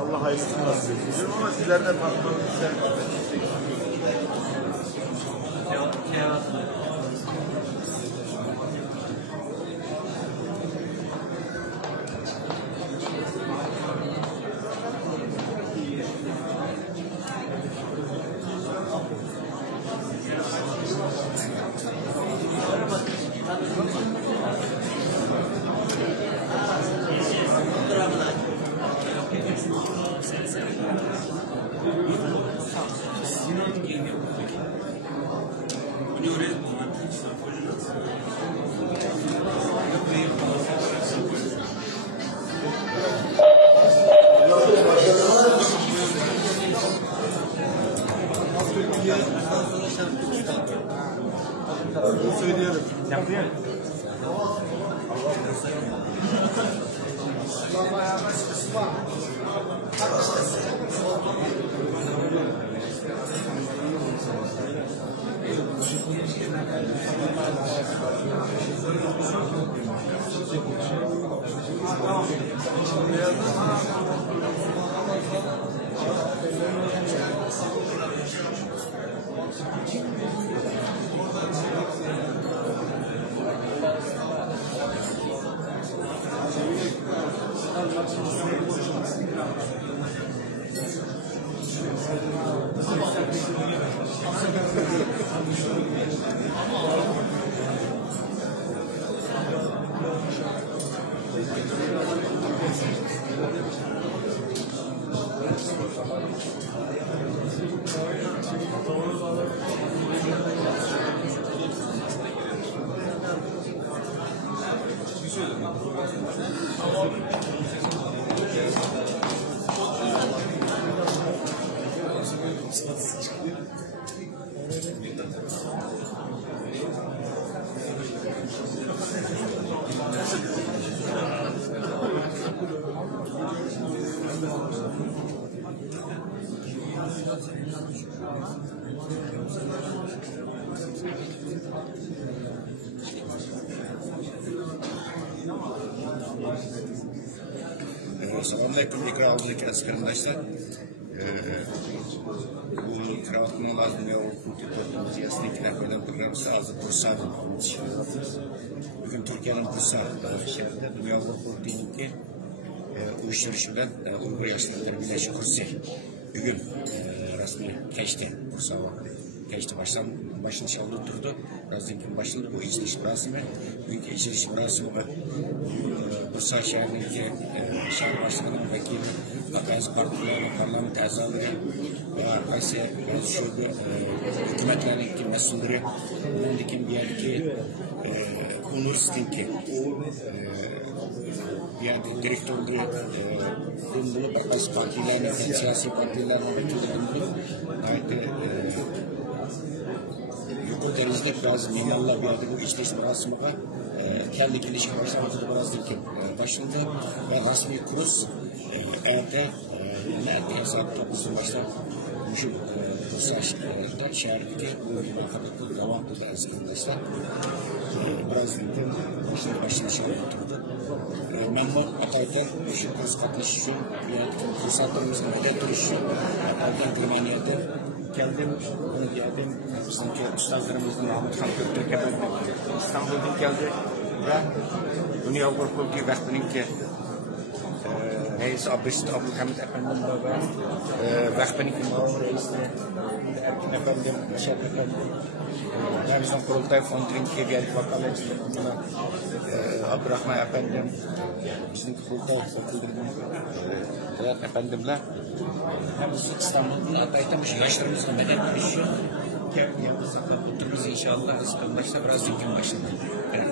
Allah hayırlısını nasip etsin. Ama sizlerden bakmanız güzel. Söyleyelim. Yapıyor. Selamünaleyküm ikramdaki askerdaşlar. Bu ikramın lazım ya okul yastıklar falan programı azı Bursa'da. Bugün Türkiye'nin Bursa şehrinde Dünya Okul Dinki uyuşturucu bilen Uygur Yaşlıları Birleşik Kursu bugün resmi keşte Bursa keşte başını çaldı durdu. Birazdan gün başladı bu içiliş mürasimi. Bugünkü içiliş mürasimi Bursa şehrindeki şehir başkanı vekili, bazı partilerin parlamento azaları ve bazı hükümetlerin mesulleri, bugünkü bir yerdeki üniversitedeki yani direktörleri bulup bazı partilerin, siyasi partilerin vekilleri bulup yukarı denizde bazı milyonlar bir yerde bu işleyiş merasimine kendi ilişki başlamadı başladı ve resmi kuruz evde ne hesap topusu başlar şu Bursa şehirdeki bu münakabatı devam ediyor arkadaşlar. Biraz başına şey oturdu. Ben bu apayda şu kuruz katılışı şu fırsatlarımızın öde duruşu apaydan Gürmaniye'de geldim, bunu geldim. Sanki ustalarımızın Mahmut Han Köktepe İstanbul'dan geldi. ve Dünya Korkulki Vaktininki Reis Abdülhamid Efendim ve Vaktininki Mağur Reis'te Erkin Efendim, Şerif Efendim Bizim Kurultay Fondrinki Gerek Vakalet Abdurrahman Efendim Bizim Kurultay Fondrinki Efendimler hem İstanbul'un ataytamış yaşlarımızın medet düşüyor ki yanımızda otururuz inşallah başta biraz gün başında. Evet.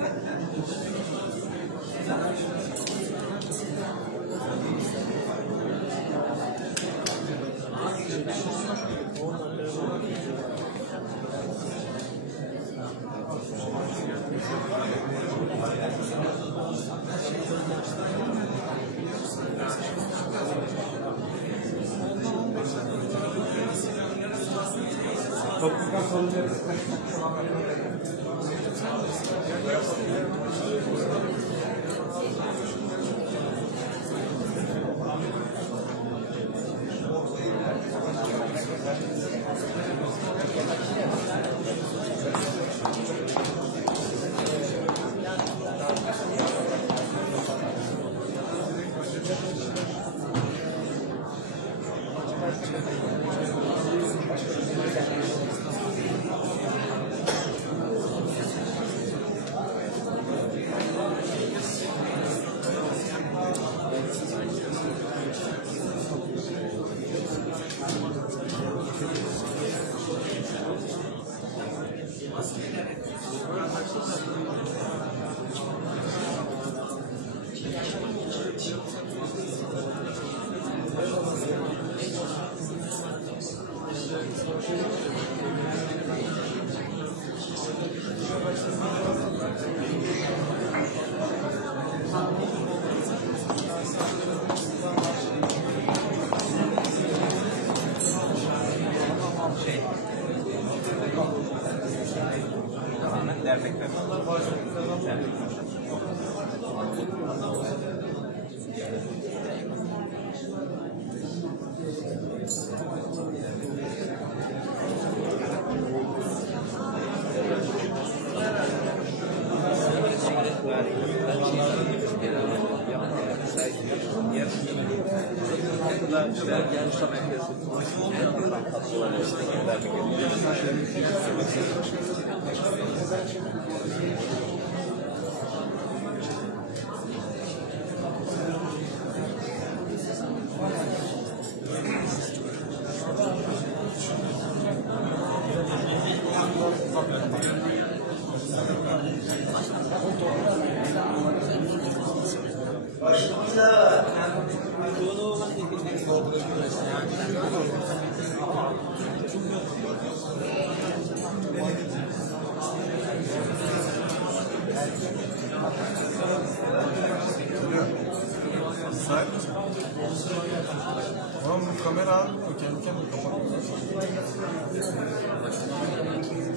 Oğlum kamera al, kendi kendine kapat.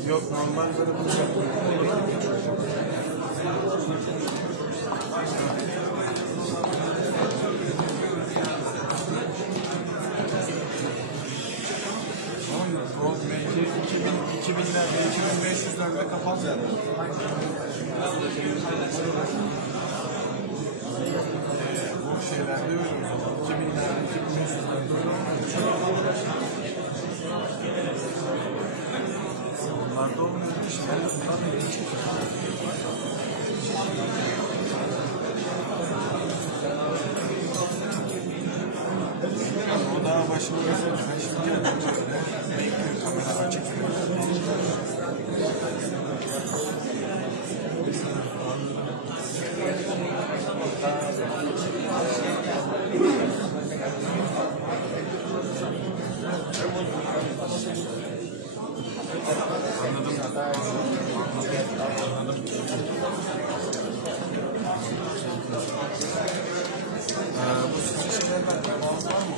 Yok normal böyle bunu Gold belki 2000'lerde, 2500'lerde kapalı yani. Bu şeylerde öyle o zaman. 2000'lerde, 2500'lerde onlarda olmuyor. Şeylerde bundan da geçecek. O daha başını göstermiş. Şimdi geldim böyle. Bekliyor kamera açık. Bu sizin şeylerden devamlı var mı?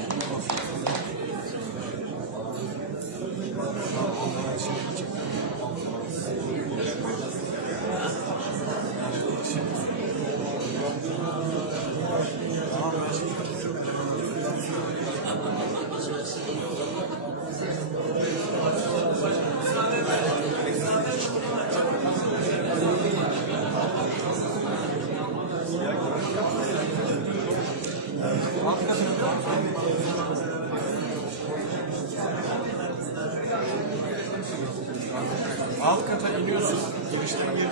biliyorsun. Girişten geliyor.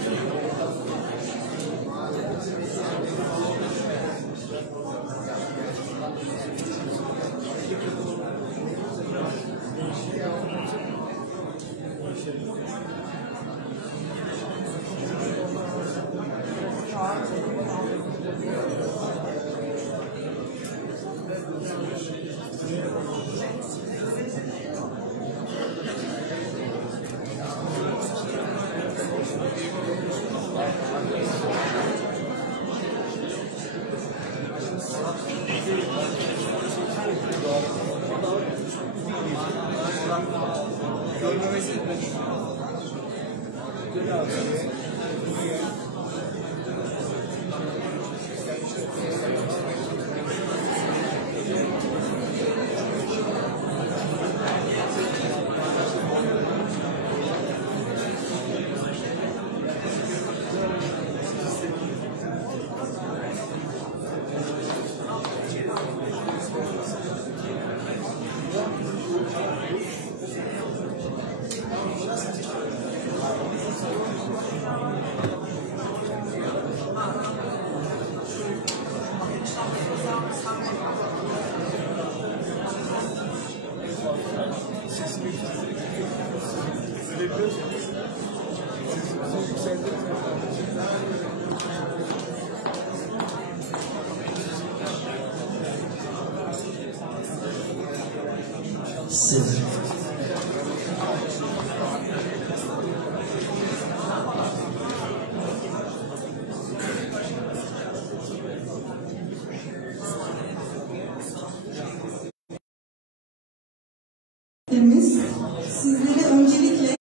Sizlere öncelikle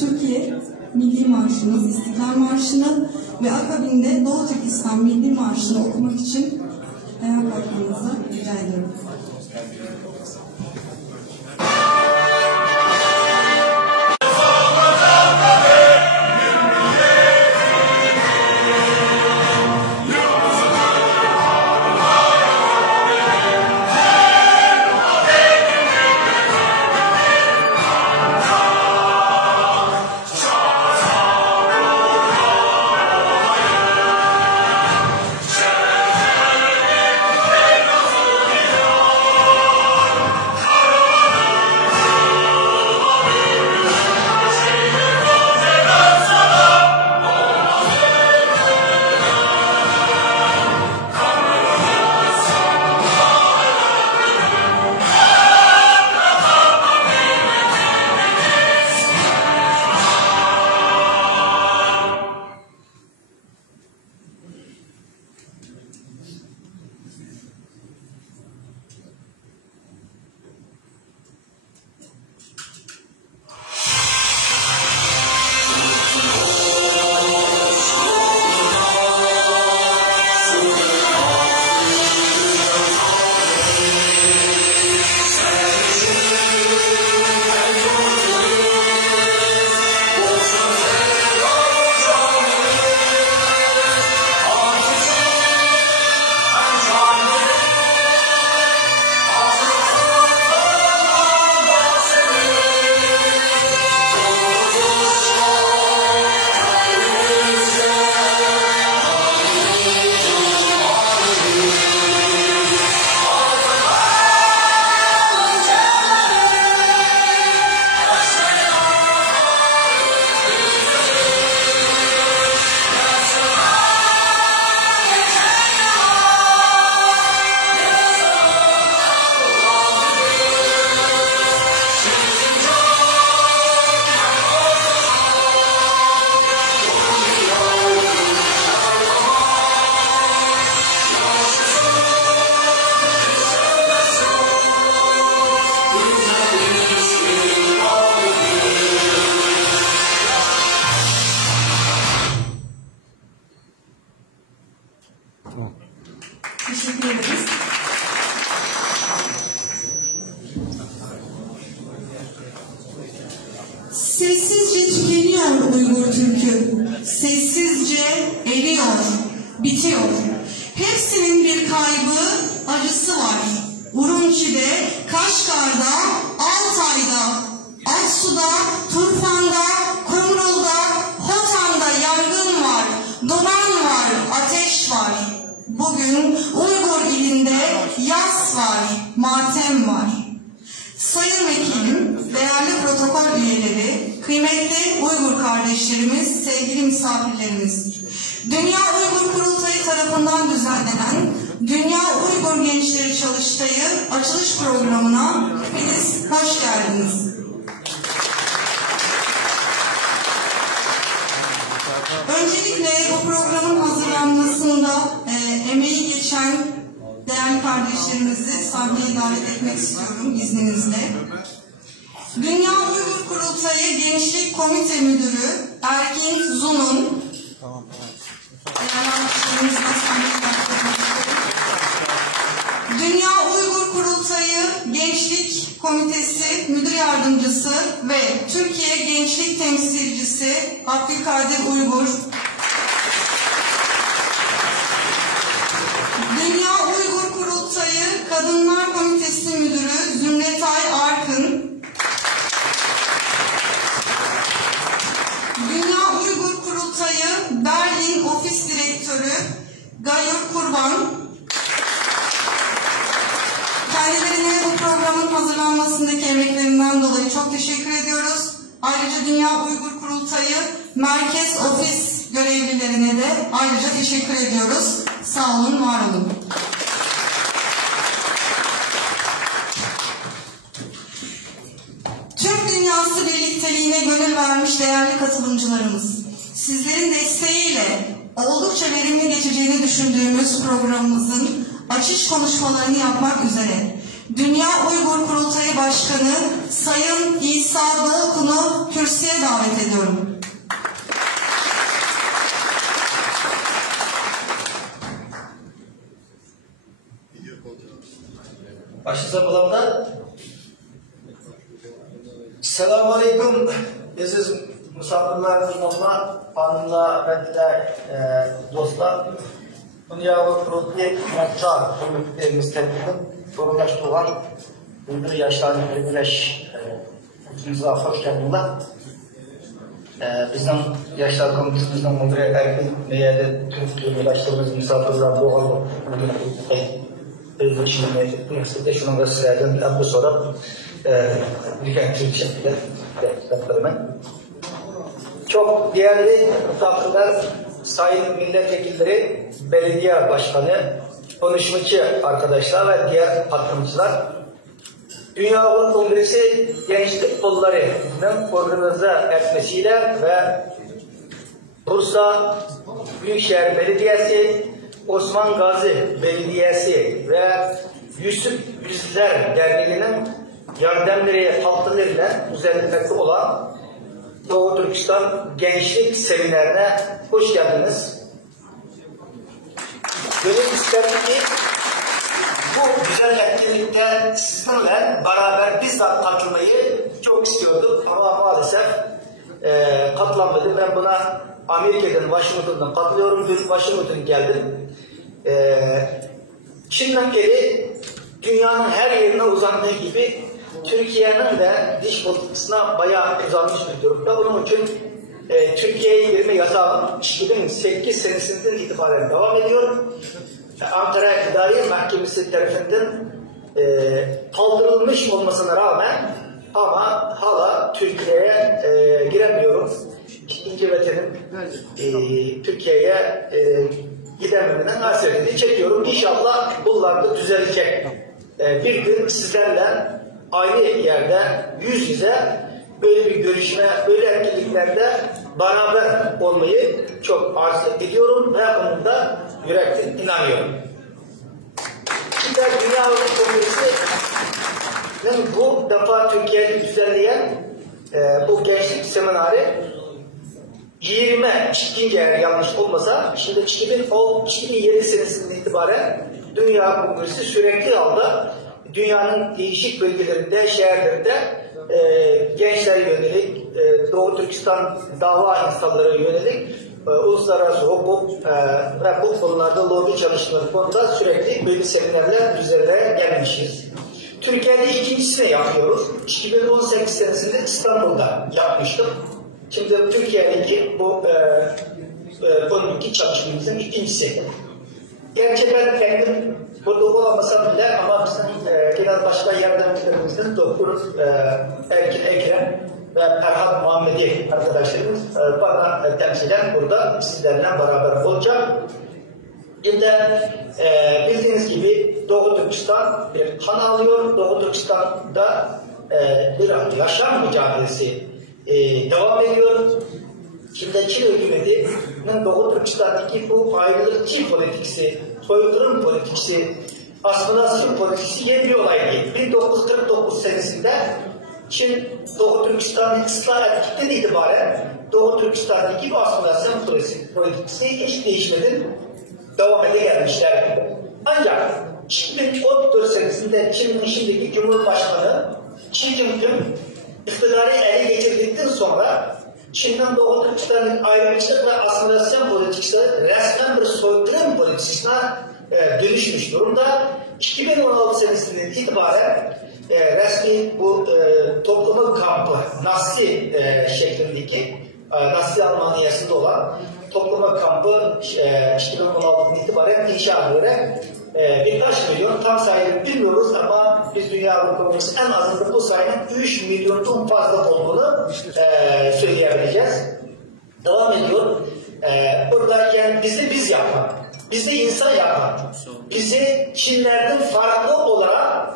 Türkiye Milli Marşı'nı, İstiklal Marşı'nı ve akabinde Doğu Türkistan Milli Marşı'nı okumak için ayağa kalkmanızı rica ediyorum. kıymetli Uygur kardeşlerimiz, sevgili misafirlerimiz, Dünya Uygur Kurultayı tarafından düzenlenen Dünya Uygur Gençleri Çalıştayı açılış programına hepiniz hoş geldiniz. Öncelikle bu programın hazırlanmasında emeği geçen değerli kardeşlerimizi sahneye davet etmek istiyorum izninizle. Dünya Uygur Kurultayı Gençlik Komite Müdürü Erkin Zun'un değerli arkadaşlarımızla sahneye davet etmek istiyorum. Dünya Uygur Kurultayı Gençlik Komitesi Müdür Yardımcısı ve Türkiye Gençlik Temsilcisi Abdülkadir Uygur, Dünya Uygur Kurultayı Kadınlar Komitesi Müdürü Zümretay Arkın, Dünya Uygur Kurultayı Berlin Ofis Direktörü Gayur Kurban, kendilerine bu programın hazırlanmasındaki emeklerinden dolayı çok teşekkür ediyoruz. Ayrıca Dünya Uygur Kurultayı Merkez Ofis görevlilerine de ayrıca teşekkür ediyoruz. Sağ olun, var olun. Türk dünyası birlikteliğine gönül vermiş değerli katılımcılarımız, sizlerin desteğiyle oldukça verimli geçeceğini düşündüğümüz programımızın açış konuşmalarını yapmak üzere Dünya Uygur Kurultayı Başkanı Sayın İsa Bağkun'u kürsüye davet ediyorum. Başlayalım bulamda. Selamun Aleyküm. Aziz misafirlerimiz olma, hanımlar, efendiler, dostlar. Dünya Uygur Kurultayı Martça Komitemiz tarafından kuruluşturulan Uygur Yaşlarını Birleş hepinize hoş geldiniz. Bizden Yaşlar Komitesimizden müdür Erkin Bey'e Türk yaşlarımız misafirler doğal Üniversitede şunun da sizlerden bu soru dikkatli bir şekilde yaptırmayın. Çok değerli misafirler, sayın milletvekilleri, belediye başkanı, konuşmacı arkadaşlar ve diğer katılımcılar, Dünya Uygur Kongresi Gençlik Kolları'nın organize etmesiyle ve Bursa Büyükşehir Belediyesi, Osman Gazi Belediyesi ve Yusuf Yüzler Derneği'nin yardımları halklarıyla düzenlenmekte olan Doğu Türkistan Gençlik Seminerine hoş geldiniz. Gönül isterim ki bu güzel etkinlikte sizinle beraber bizzat katılmayı çok istiyorduk ama maalesef katılamadım. Ben buna Amerika'dan, Washington'dan katılıyorum. Dün Washington'dan geldim. Şimdiden beri dünyanın her yerine uzandığı gibi Türkiye'nin de dış politikasına bayağı uzanmış bir durumda. Onun için Türkiye'ye girme yasağı 2008 senesinden itibaren devam ediyor. Ankara İdari Mahkemesi tarafından kaldırılmış olmasına rağmen ama hala Türkiye'ye giremiyorum. İkinci vatanım Türkiye'ye gidememeden hasretini çekiyorum. İnşallah bunlar da düzelecek. Bir gün sizlerle aynı yerde yüz yüze böyle bir görüşme, böyle etkinliklerde beraber olmayı çok arzu ediyorum ve bunun da yürekten inanıyorum. Şimdi Dünya Uygur Kongresi'nin bu defa Türkiye'de düzenleyen bu gençlik semineri 22. eğer yanlış olmasa, şimdi 2007 senesinden itibaren Dünya Kongresi sürekli halde dünyanın değişik bölgelerinde, şehirlerinde gençlere yönelik, Doğu Türkistan dava insanlara yönelik uluslararası hukuk ve bu konularda lobi çalışmaları konuda sürekli böyle seminerler düzenlemeye gelmişiz. Türkiye'de ikincisini yapıyoruz. 2018 senesinde İstanbul'da yapmıştık. Şimdi Türkiye'deki bu konudaki çalışmamızın ikincisi. Gerçi ben kendim burada olamasam bile ama bizim genel başkan yardımcılarımızın Doktor Erkin Ekrem ve Erhan Muhammedi arkadaşlarımız bana temsilen burada sizlerle beraber olacak. Şimdi bildiğiniz gibi Doğu Türkistan bir kan alıyor. Doğu Türkistan'da bir yaşam mücadelesi devam ediyor. Şimdi Çin hükümetinin Doğu Türkistan'daki bu ayrılıkçı politikası, soykırım politikası, asimilasyon politikası yeni bir olay değil. 1949 senesinde Çin Doğu Türkistan'ı ıslah ettikten itibaren Doğu Türkistan'daki bu asimilasyon politikası hiç değişmeden devam ede gelmişler. Ancak 2014 senesinde Çin'in şimdiki Cumhurbaşkanı Xi Jinping iktidarı ele geçirdikten sonra Çin'den Doğu Türkistan'ın ayrımcılık ve asimilasyon politikası resmen bir soykırım politikasına dönüşmüş durumda. 2016 senesinden itibaren resmi bu toplama kampı Nassi şeklindeki Nassi Almanya'sında olan toplama kampı 2016'dan itibaren inşa edilerek birkaç milyon, tam sayıyı bilmiyoruz ama biz Dünya Avrupa en azından bu sayının 3 milyondan fazla olduğunu söyleyebileceğiz. Devam ediyor. Burada yani bizi biz yapan, bizi insan yapan, bizi Çinlerden farklı olarak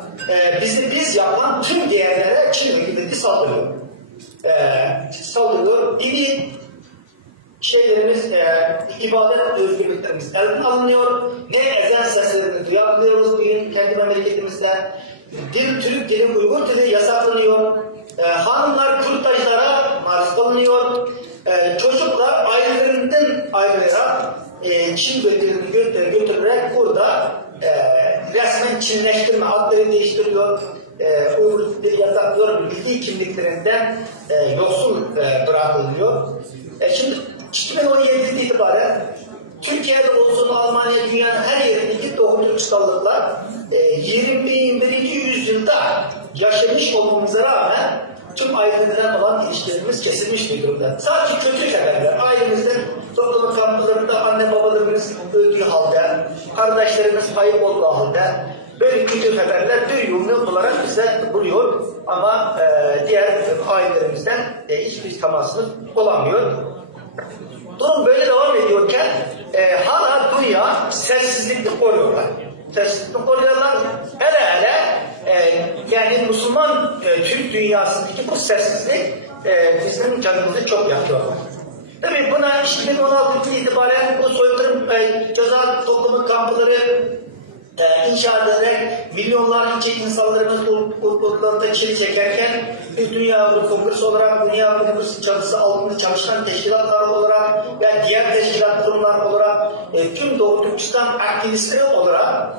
bizi biz yapan tüm değerlere Çin hükümeti saldırıyor. Saldırıyor. Dini şeylerimiz, ibadet özgürlüklerimiz elden alınıyor. Ne ezan seslerini duyabiliyoruz bugün kendi memleketimizde. Türk dili, Uygur dili yasaklanıyor. Hanımlar kürtajlara maruz kalınıyor. Çocuklar ailelerinden ayrılarak Çin götürülerek burada resmen Çinleştirme adları değiştiriliyor. Uygur dili yasaklıyor. Milli kimliklerinden yoksul bırakılıyor. Şimdi 2017'den itibaren Türkiye'de olsun, Almanya, dünyanın her yerindeki Doğu Türkistanlılar 21. yüzyılda yaşamış olmamıza rağmen tüm aileden olan ilişkilerimiz kesilmiş bir durumda. Sadece kötü haberler. Ailemizden toplama kamplarında anne babalarımız öldüğü halde, kardeşlerimiz kayıp olduğu halde böyle kötü haberler duyumlu olarak bize buluyor. Ama diğer ailelerimizden hiçbir temasımız olamıyor. Durum böyle devam ediyorken hala dünya sessizlikle koruyorlar. Sessizlikle koruyorlar. Hele yani Müslüman Türk dünyasındaki bu sessizlik bizim canımızı çok yakıyorlar. Tabii buna 2016'dan itibaren bu soykırım ceza toplama kampları inşa ederek milyonlarca insanlarımız kurtuluklarında çile çekerken biz Dünya Avrupa Kongresi olarak, Dünya Avrupa Kongresi çatısı altında çalışan teşkilatlar olarak ve diğer teşkilat kurumlar olarak tüm Doğu Türkistan aktivistleri olarak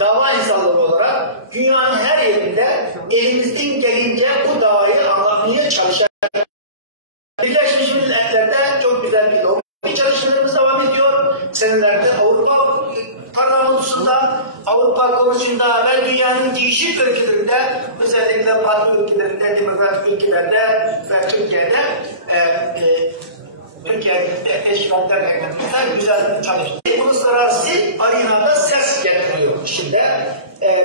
dava insanları olarak dünyanın her yerinde elimizden gelince bu davayı anlatmaya çalışan Birleşmiş Milletler'de çok güzel bir lobi çalışmalarımız devam ediyor. Senelerde Avrupa Parlamentosu'nda, Avrupa Kongresi'nde ve dünyanın değişik ülkelerinde, özellikle Batı ülkelerinde, demokratik ülkelerde ve Türkiye'de teşkilatlar güzel çalışıyor. Uluslararası arenada ses getiriyor şimdi.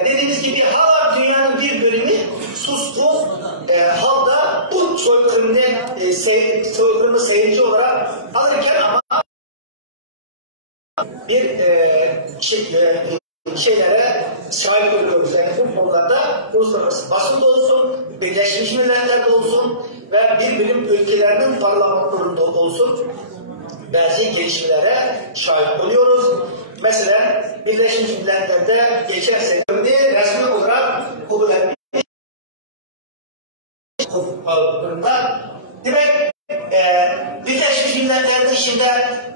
Dediğimiz gibi hala dünyanın bir bölümü suskun halda bu soykırımı seyirci olarak alırken ama bir şeylere sahip oluyoruz. Yani bu konularda uluslararası basında olsun, Birleşmiş Milletler'de olsun ve bir bölüm ülkelerinin parlamentolarında olsun bazı gelişmelere şahit oluyoruz. Mesela Birleşmiş Milletler'de geçen sene resmi olarak kabul edilmiş demek Birleşmiş Milletler'de şimdi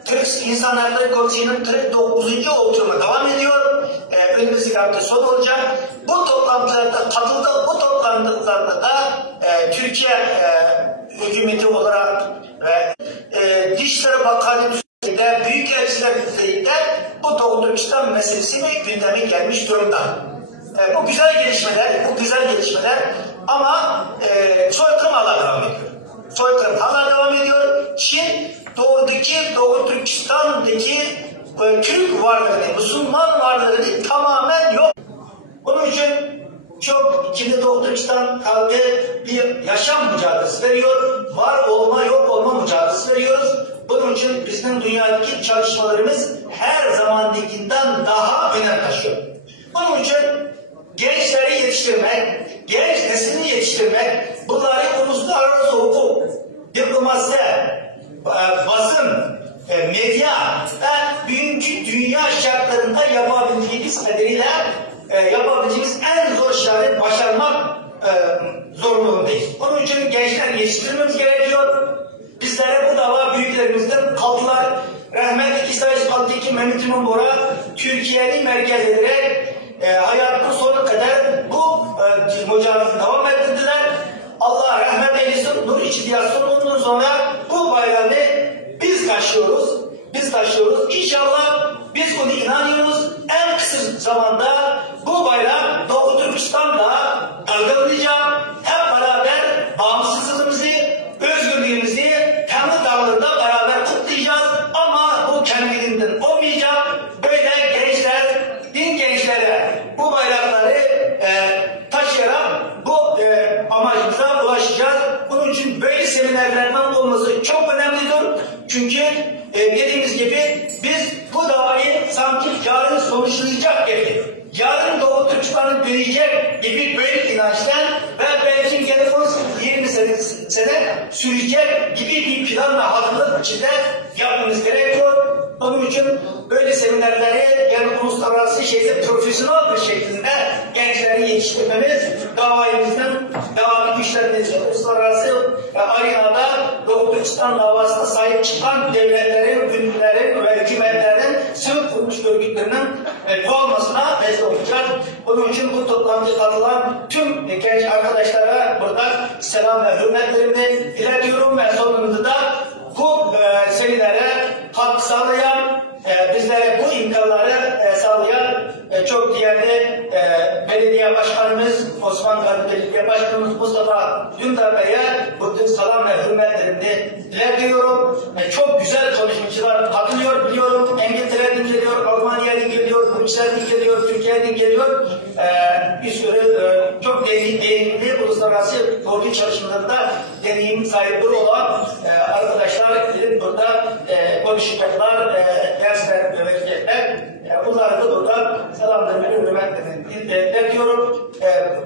Türk İnsan Hakları Konseyi'nin 49. oturumu devam ediyor. Önümüzdeki hafta son olacak. Bu toplantılarda katıldık. Bu toplantılarda da Türkiye hükümeti olarak ve Dışişleri Bakanı ve Büyükelçiler düzeyinde bu Doğu Türkistan meselesini gündeme gelmiş durumda. Bu güzel gelişmeler ama soykırım hala devam ediyor. Soykırım hala devam ediyor. Çin Doğu Türkistan'daki Türk varlığını, Müslüman varlığını tamamen yok. Onun için Şimdi Doğu Türkistan halkı bir yaşam mücadelesi veriyor. Var olma, yok olma mücadelesi veriyoruz. Bunun için bizim dünyadaki çalışmalarımız her zamandakinden daha önem taşıyor. Bunun için gençleri yetiştirmek, genç neslini yetiştirmek, bunları uluslararası hukuk, diplomasi, basın, medya ve bugünkü dünya şartlarında yapabildiğimiz kadarıyla yapabileceğimiz en zor işleri başarmak zorunluluğundayız. Onun için gençler yetiştirmemiz gerekiyor. Bizlere bu dava büyüklerimizden kaldılar. Rahmetli İsrail Kalteki Mehmet İmam Bora Türkiye'nin merkez ederek hayatının sonuna kadar bu mücadeleye devam ettirdiler. Allah rahmet eylesin, nur içi diyasın. Ondan sonra bu bayramı biz taşıyoruz. İnşallah biz bunu inanıyoruz. En kısa zamanda bu bayram Doğu Türkistan'da dalgalanacak. Hep beraber bağımsızlığımızı, özgürlüğümüzü kendi dağlarında beraber kutlayacağız. Ama bu kendiliğinden olmayacak. Böyle gençler, din gençlere bu bayrakları taşıyarak bu amacımıza ulaşacağız. Bunun için böyle seminerlerden olması çok önemlidir. Çünkü dediğimiz gibi biz bu davayı sanki yarın sonuçlayacak gibi, yarın Doğu Türkistan'ı büyüyecek gibi böyle inançtan ve belki gene 20 sene sürecek gibi bir planla hazırlık içinde yapmamız gerekiyor. Onun için böyle seminerleri yani uluslararası profesyonel bir şekilde gençleri yetiştirmemiz, davayı güçlendirmemiz, uluslararası arenada Doğu Türkistan davasına sahip çıkan devletlerin, ülkelerin ve hükümetlerin, sivil kuruluş örgütlerinin olmasına vesile olacağız. Onun için bu toplantıya katılan tüm genç arkadaşlara burada selam ve hürmetlerimi iletiyorum ve sonunda da bu seminere katkı sağlayan, bizlere bu imkanları sağlayan çok değerli belediye başkanımız, Osman Gazi Belediye Başkanımız Mustafa Dündar Bey'e bütün selam ve hürmetlerimi iletiyorum. Çok güzel konuşmacılar katılıyor, biliyorum. İngiltere'den geliyor, Almanya'dan geliyor, Brüksel'den geliyor, Türkiye'den geliyor. Bir sürü çok deneyimli uluslararası örgüt çalışmalarında deneyim sahibi olan arkadaşlar burada konuşacaklar, dersler verecekler. Bunları da buradan selamlarımı, hürmetlerimi iletiyorum.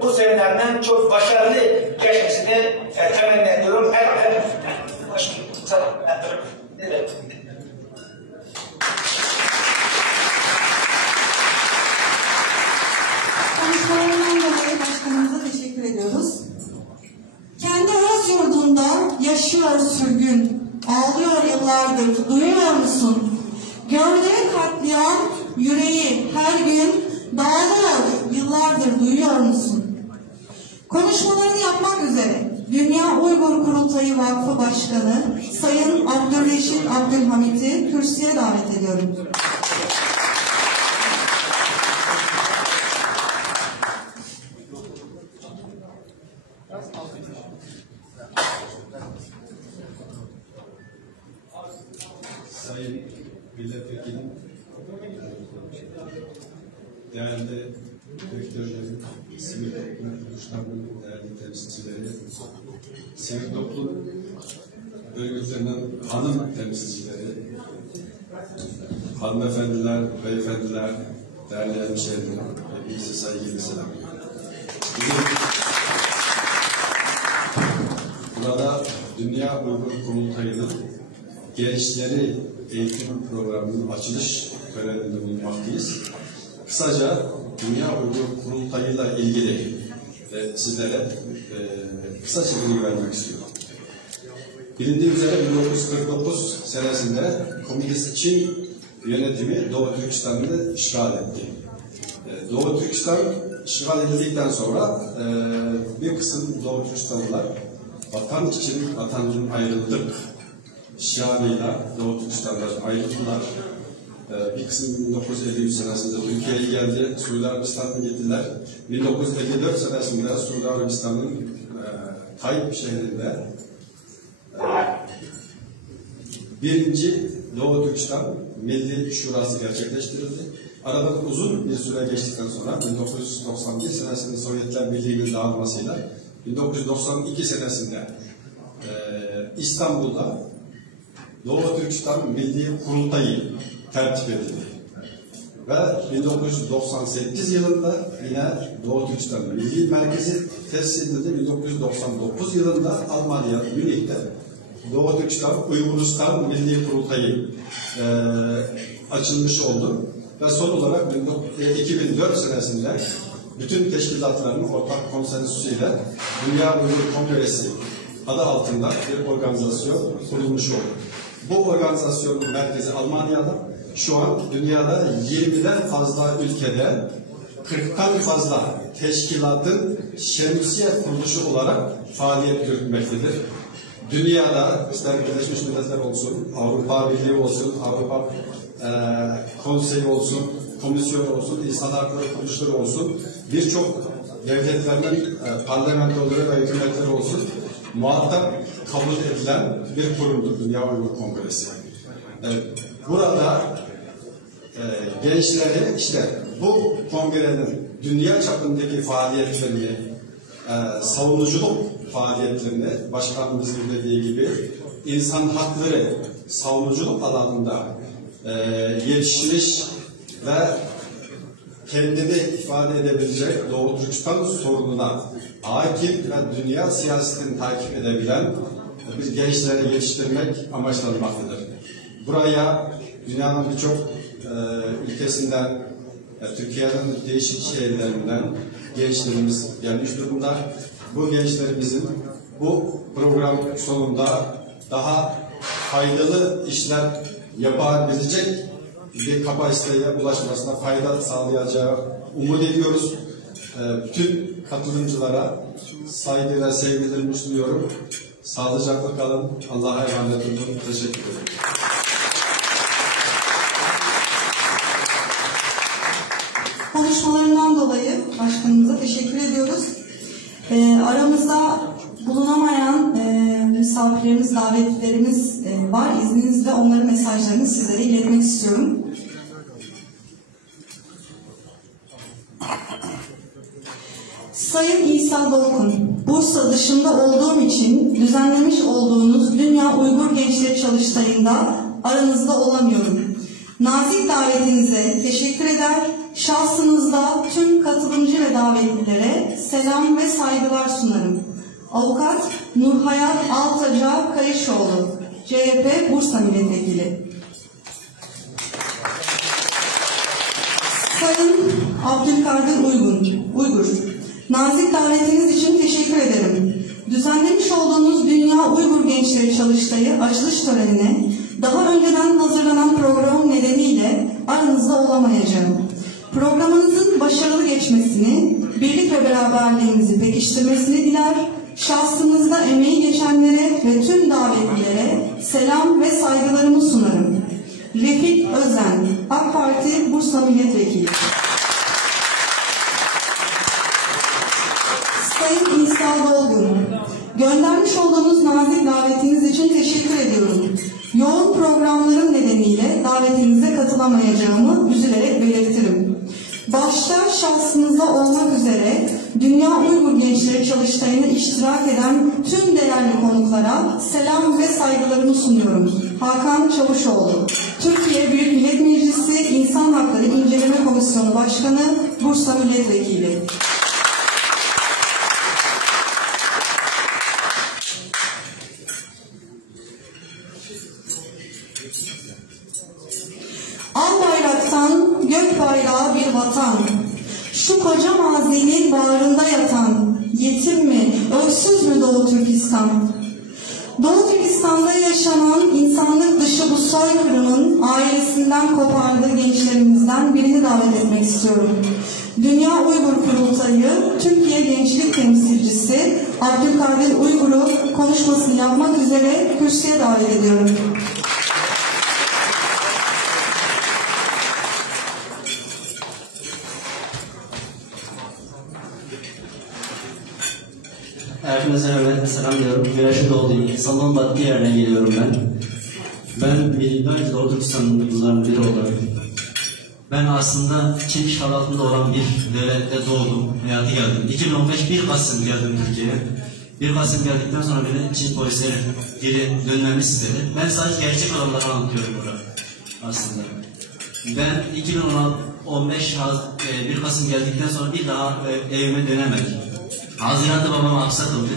Bu seminerden çok başarılı geçmesini temenni ediyorum. Konuşmalarından dolayı başkanımıza teşekkür ediyoruz. Kendi öz yurdunda yaşıyor sürgün, ağlıyor yıllardır, duyuyor musun? Gördüğü katliam yüreği her gün dağılıyor yıllardır, duyuyor musun? Konuşmalarını yapmak üzere Dünya Uygur Kurultayı Vakfı Başkanı Sayın Abdülreşit Abdülhamit'i kürsüye davet ediyorum. Sayın Milletvekilim, değerli direktörlerim, sivil toplum kuruluşlarının değerli temsilcileri, sivil toplum örgütlerinin hanım temsilcileri, hanımefendiler, beyefendiler, değerli hemşehrilerim, hepinize saygıyla selamlıyorum. Burada Dünya Uygur Kurultayı'nın gençleri eğitim programının açılış töreninde bulunmaktayız. Kısaca Dünya Uygur Kurultayı'yla ilgili sizlere kısaca bilgi vermek istiyorum. Bilindiği üzere 1949 senesinde Komünist Çin yönetimi Doğu Türkistan'ı işgal etti. Doğu Türkistan işgal edildikten sonra bir kısım Doğu Türkistanlılar vatan için vatandan ayrıldık şiarıyla Doğu Türkistan'dan ayrıldılar. Bir kısım 1953 senesinde Türkiye'ye geldi, Suudi Arabistan'a gittiler. 1954 senesinde Suudi Arabistan'ın Tayyip şehrinde birinci Doğu Türkistan Milli Şurası gerçekleştirildi. Aradan uzun bir süre geçtikten sonra 1991 senesinde Sovyetler Birliği'nin dağılmasıyla 1992 senesinde İstanbul'da Doğu Türkistan Milli Kurultayı tertip edildi. Ve 1998 yılında yine Doğu Türkistan Milli Merkezi tesis edildi. 1999 yılında Almanya, Münih'te Doğu Türkistan Uyguristan Milli Kurultayı açılmış oldu. Ve son olarak 2004 senesinde bütün teşkilatların ortak konsensüsüyle Dünya Uygur Kongresi adı altında bir organizasyon kurulmuş oldu. Bu organizasyonun merkezi Almanya'da. Şu an dünyada 20'den fazla ülkede 40'tan fazla teşkilatın şemsiye kuruluşu olarak faaliyet yürütmektedir. Dünyada ister Birleşmiş Milletler olsun, Avrupa Birliği olsun, Avrupa Konseyi olsun, komisyon olsun, insan hakları kuruluşları olsun, birçok devletlerin parlamentoları ve hükümetleri olsun, muhatap kabul edilen bir kurumdur Dünya Uygur Kongresi. Burada gençleri işte bu kongrenin dünya çapındaki faaliyetlerini, savunuculuk faaliyetlerini başkanımızın dediği gibi insan hakları savunuculuk alanında yetişmiş ve kendini ifade edebilecek Doğu Türkistan sorununa hakim ve dünya siyasetini takip edebilen bir gençleri yetiştirmek amaçlanmaktadır. Buraya dünyanın birçok ülkesinden, Türkiye'nin değişik şehirlerinden gençlerimiz gelmiş durumda. Bu gençlerimizin bu program sonunda daha faydalı işler yapabilecek bir kapasiteye ulaşmasına fayda sağlayacağı umut ediyoruz. Bütün katılımcılara saygı ve sevgilerimi sunuyorum. Sağlıcakla kalın. Allah'a emanet olun. Teşekkür ederim. Konuşmalarından dolayı başkanımıza teşekkür ediyoruz. Aramızda bulunamayan misafirlerimiz, davetlilerimiz var. İzninizle onların mesajlarını sizlere iletmek istiyorum. Sayın İsa Dolkun, Bursa dışında olduğum için düzenlemiş olduğunuz Dünya Uygur Gençleri Çalıştayı'nda aranızda olamıyorum. Nazik davetinize teşekkür eder, şahsınızda tüm katılımcı ve davetlilere selam ve saygılar sunarım. Avukat Nurhayat Altaca Kayışoğlu, CHP Bursa Milletvekili. Sayın Abdülkadir Uygur, nazik davetiniz için teşekkür ederim. Düzenlemiş olduğunuz Dünya Uygur Gençleri Çalıştayı açılış törenine daha önceden hazırlanan program nedeniyle aranızda olamayacağım. Programınızın başarılı geçmesini, birlik ve beraberliğinizi pekiştirmesini diler, şahsınızda emeği geçenlere ve tüm davetlilere selam ve saygılarımı sunarım. Refik Özen, AK Parti Bursa Milletvekili. Sayın İsa Dolgun, göndermiş olduğunuz nazik davetiniz için teşekkür ediyorum. Yoğun programlarım nedeniyle davetinize katılamayacağımı üzülerek belirtirim. Başta şahsınıza olmak üzere Dünya Uygur Gençleri Çalıştayı'na iştirak eden tüm değerli konuklara selam ve saygılarımı sunuyorum. Hakan Çavuşoğlu, Türkiye Büyük Millet Meclisi İnsan Hakları İnceleme Komisyonu Başkanı, Bursa Milletvekili. Al bayraktan gök bayrağı bir vatan, şu koca mazinin bağrında yatan, yetim mi, öksüz mü Doğu Türkistan? Doğu Türkistan'da yaşanan insanlık dışı bu soykırımın ailesinden kopardığı gençlerimizden birini davet etmek istiyorum. Dünya Uygur Kurultayı Türkiye Gençlik Temsilcisi Abdülkadir Uygur'u konuşmasını yapmak üzere kürsüye davet ediyorum. Herkese hürmetle selam diyorum. Güneşin doğduğu salon battığı yerden geliyorum ben. Ben milyonlarca Doğu Türkistan yıllarının biri olarak Ben aslında Çin işgal altında olan bir devlette doğdum, hayata geldim. 2015 1 Kasım geldim Türkiye'ye. 1 Kasım geldikten sonra beni Çin polisleri geri dönmemi istedi. Ben sadece gerçek olanları anlatıyorum burada aslında. Ben 2015 1 Kasım geldikten sonra bir daha evime dönemedim. Haziran'da babam hapse atıldı.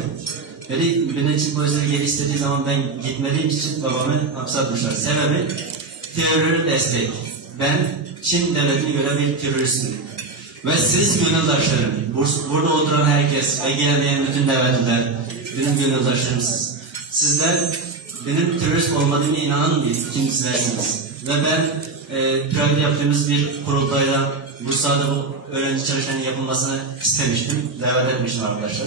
Beni Çin polisleri geri istediği zaman ben gitmediğim için babamı hapse atmışlar. Sebebi terör destek. Ben Çin devletini gören bir teröristim. Ve siz gönüldaşlarım, burada oturan herkes ve gelen bütün devletler, benim gönüldaşlarımsınız. Sizler benim terörist olmadığımı inanın diye kimselersiniz. Ve ben Prag'da yaptığımız bir kurultayda Bursa'da bu öğrenci çalışmanın yapılmasını istemiştim, davet etmiştim arkadaşlar.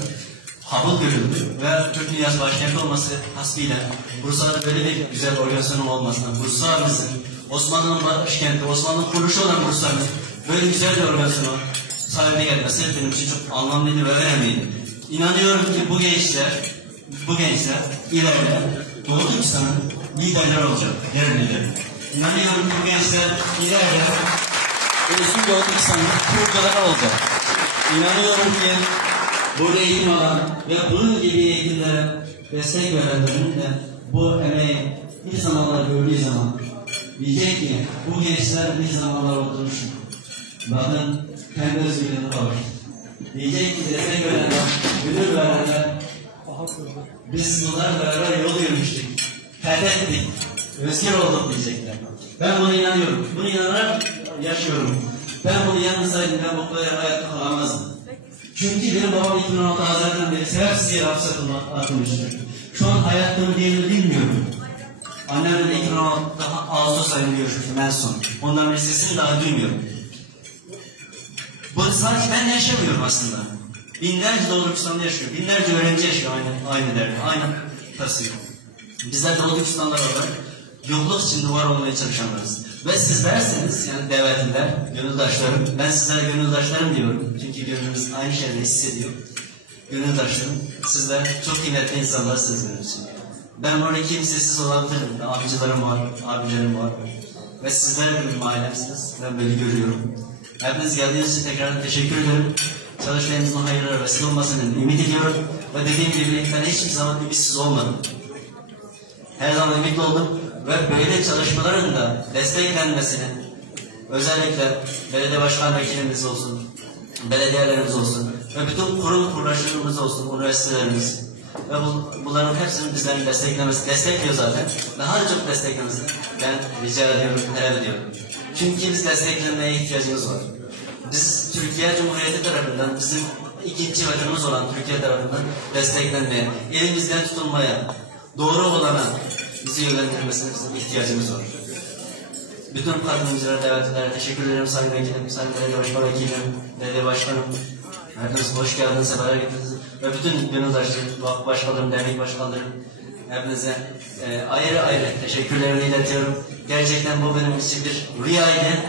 Kabul görüldü ve Türk Dünyası başkenti olması hasbiyle Bursa'da böyle bir güzel organizasyonun olmasına, Bursa'mızın Osmanlı'nın başkenti, Osmanlı'nın kuruluşu olan Bursa'nın böyle güzel bir organizasyona sahibine gelmesi benim için çok anlamlıydı ve önemliydi. İnanıyorum ki bu gençler ileride Doğu Türkistan'ın liderleri olacak, yerel lider. İnanıyorum ki bu gençler ileride Özgür Doğu Türkistan'ın kurulcuları olacak. İnanıyorum ki burada eğitim alan ve bunun gibi eğitimlere destek verenlerin de bu emeği bir zamanlar gördüğü zaman diyecek ki bu gençler bir zamanlar oturmuşum. Bakın kendi özgürlüğüne kavuştu. Diyecek ki destek verenler, müdür verenler, biz bunlar beraber yol yürümüştük, fethettik, özgür olduk diyecekler. Ben buna inanıyorum, bunu inanarak yaşıyorum. Ben bunu yanılsaydım ben bu kadar hayatta kalamazdım. Çünkü benim babam 2016 Haziran'dan beri sebepsiz yere hapse atılmıştır. Şu an hayatta mı değil mi bilmiyorum. Annemle 2016 Ağustos ayında görüşmüştüm en son. Ondan beri sesini daha duymuyorum. Bu sadece ben yaşamıyorum aslında. Binlerce Doğu Türkistan'da yaşıyor. Binlerce öğrenci yaşıyor aynı derdi. Aynı tasıyor. Bizler Doğu Türkistan'da olarak yokluk içinde var olmaya çalışanlarız. Ve sizlerseniz yani devletliler, gönüldaşlarım, ben sizlere gönüldaşlarım diyorum. Çünkü gönlümüz aynı şeyleri hissediyor. Gönüldaşlarım, sizler çok kıymetli insanlarsınız benim için. Ben orada kimsesiz olabilirim. Amcalarım var, abilerim var. Ve sizler benim ailemsiniz. Ben böyle görüyorum. Hepiniz geldiğiniz için tekrar teşekkür ederim. Çalışmalarınızın hayırlara vesile olmasını ümit ediyorum. Ve dediğim gibi ben hiçbir zaman ümitsiz olmadım. Her zaman ümitli oldum. Ve böyle çalışmaların da desteklenmesini, özellikle belediye başkan vekilimiz olsun, belediyelerimiz olsun ve bütün kurum kuruluşlarımız olsun, üniversitelerimiz ve bunların hepsinin bizlerin desteklemesi, destekliyor zaten. Daha çok desteklemesini ben rica ediyorum, talep ediyorum. Çünkü biz desteklenmeye ihtiyacımız var. Biz Türkiye Cumhuriyeti tarafından, bizim ikinci vatanımız olan Türkiye tarafından desteklenmeye, elimizden tutulmaya, doğru olana bizi yönlendirmesine bizim ihtiyacımız var. Bütün katılımcılara, davetlilere teşekkür ederim. Sayın Vekilim, Sayın Belediye Başkan Vekilim, Belediye Başkanım. Hepiniz hoş geldiniz, sefalar getirdiniz. Ve bütün gönüldaşlarım, vakıf başkanlarım, dernek başkanlarım, hepinize ayrı ayrı teşekkürlerimi iletiyorum. Gerçekten bu benim için bir rüyaydı.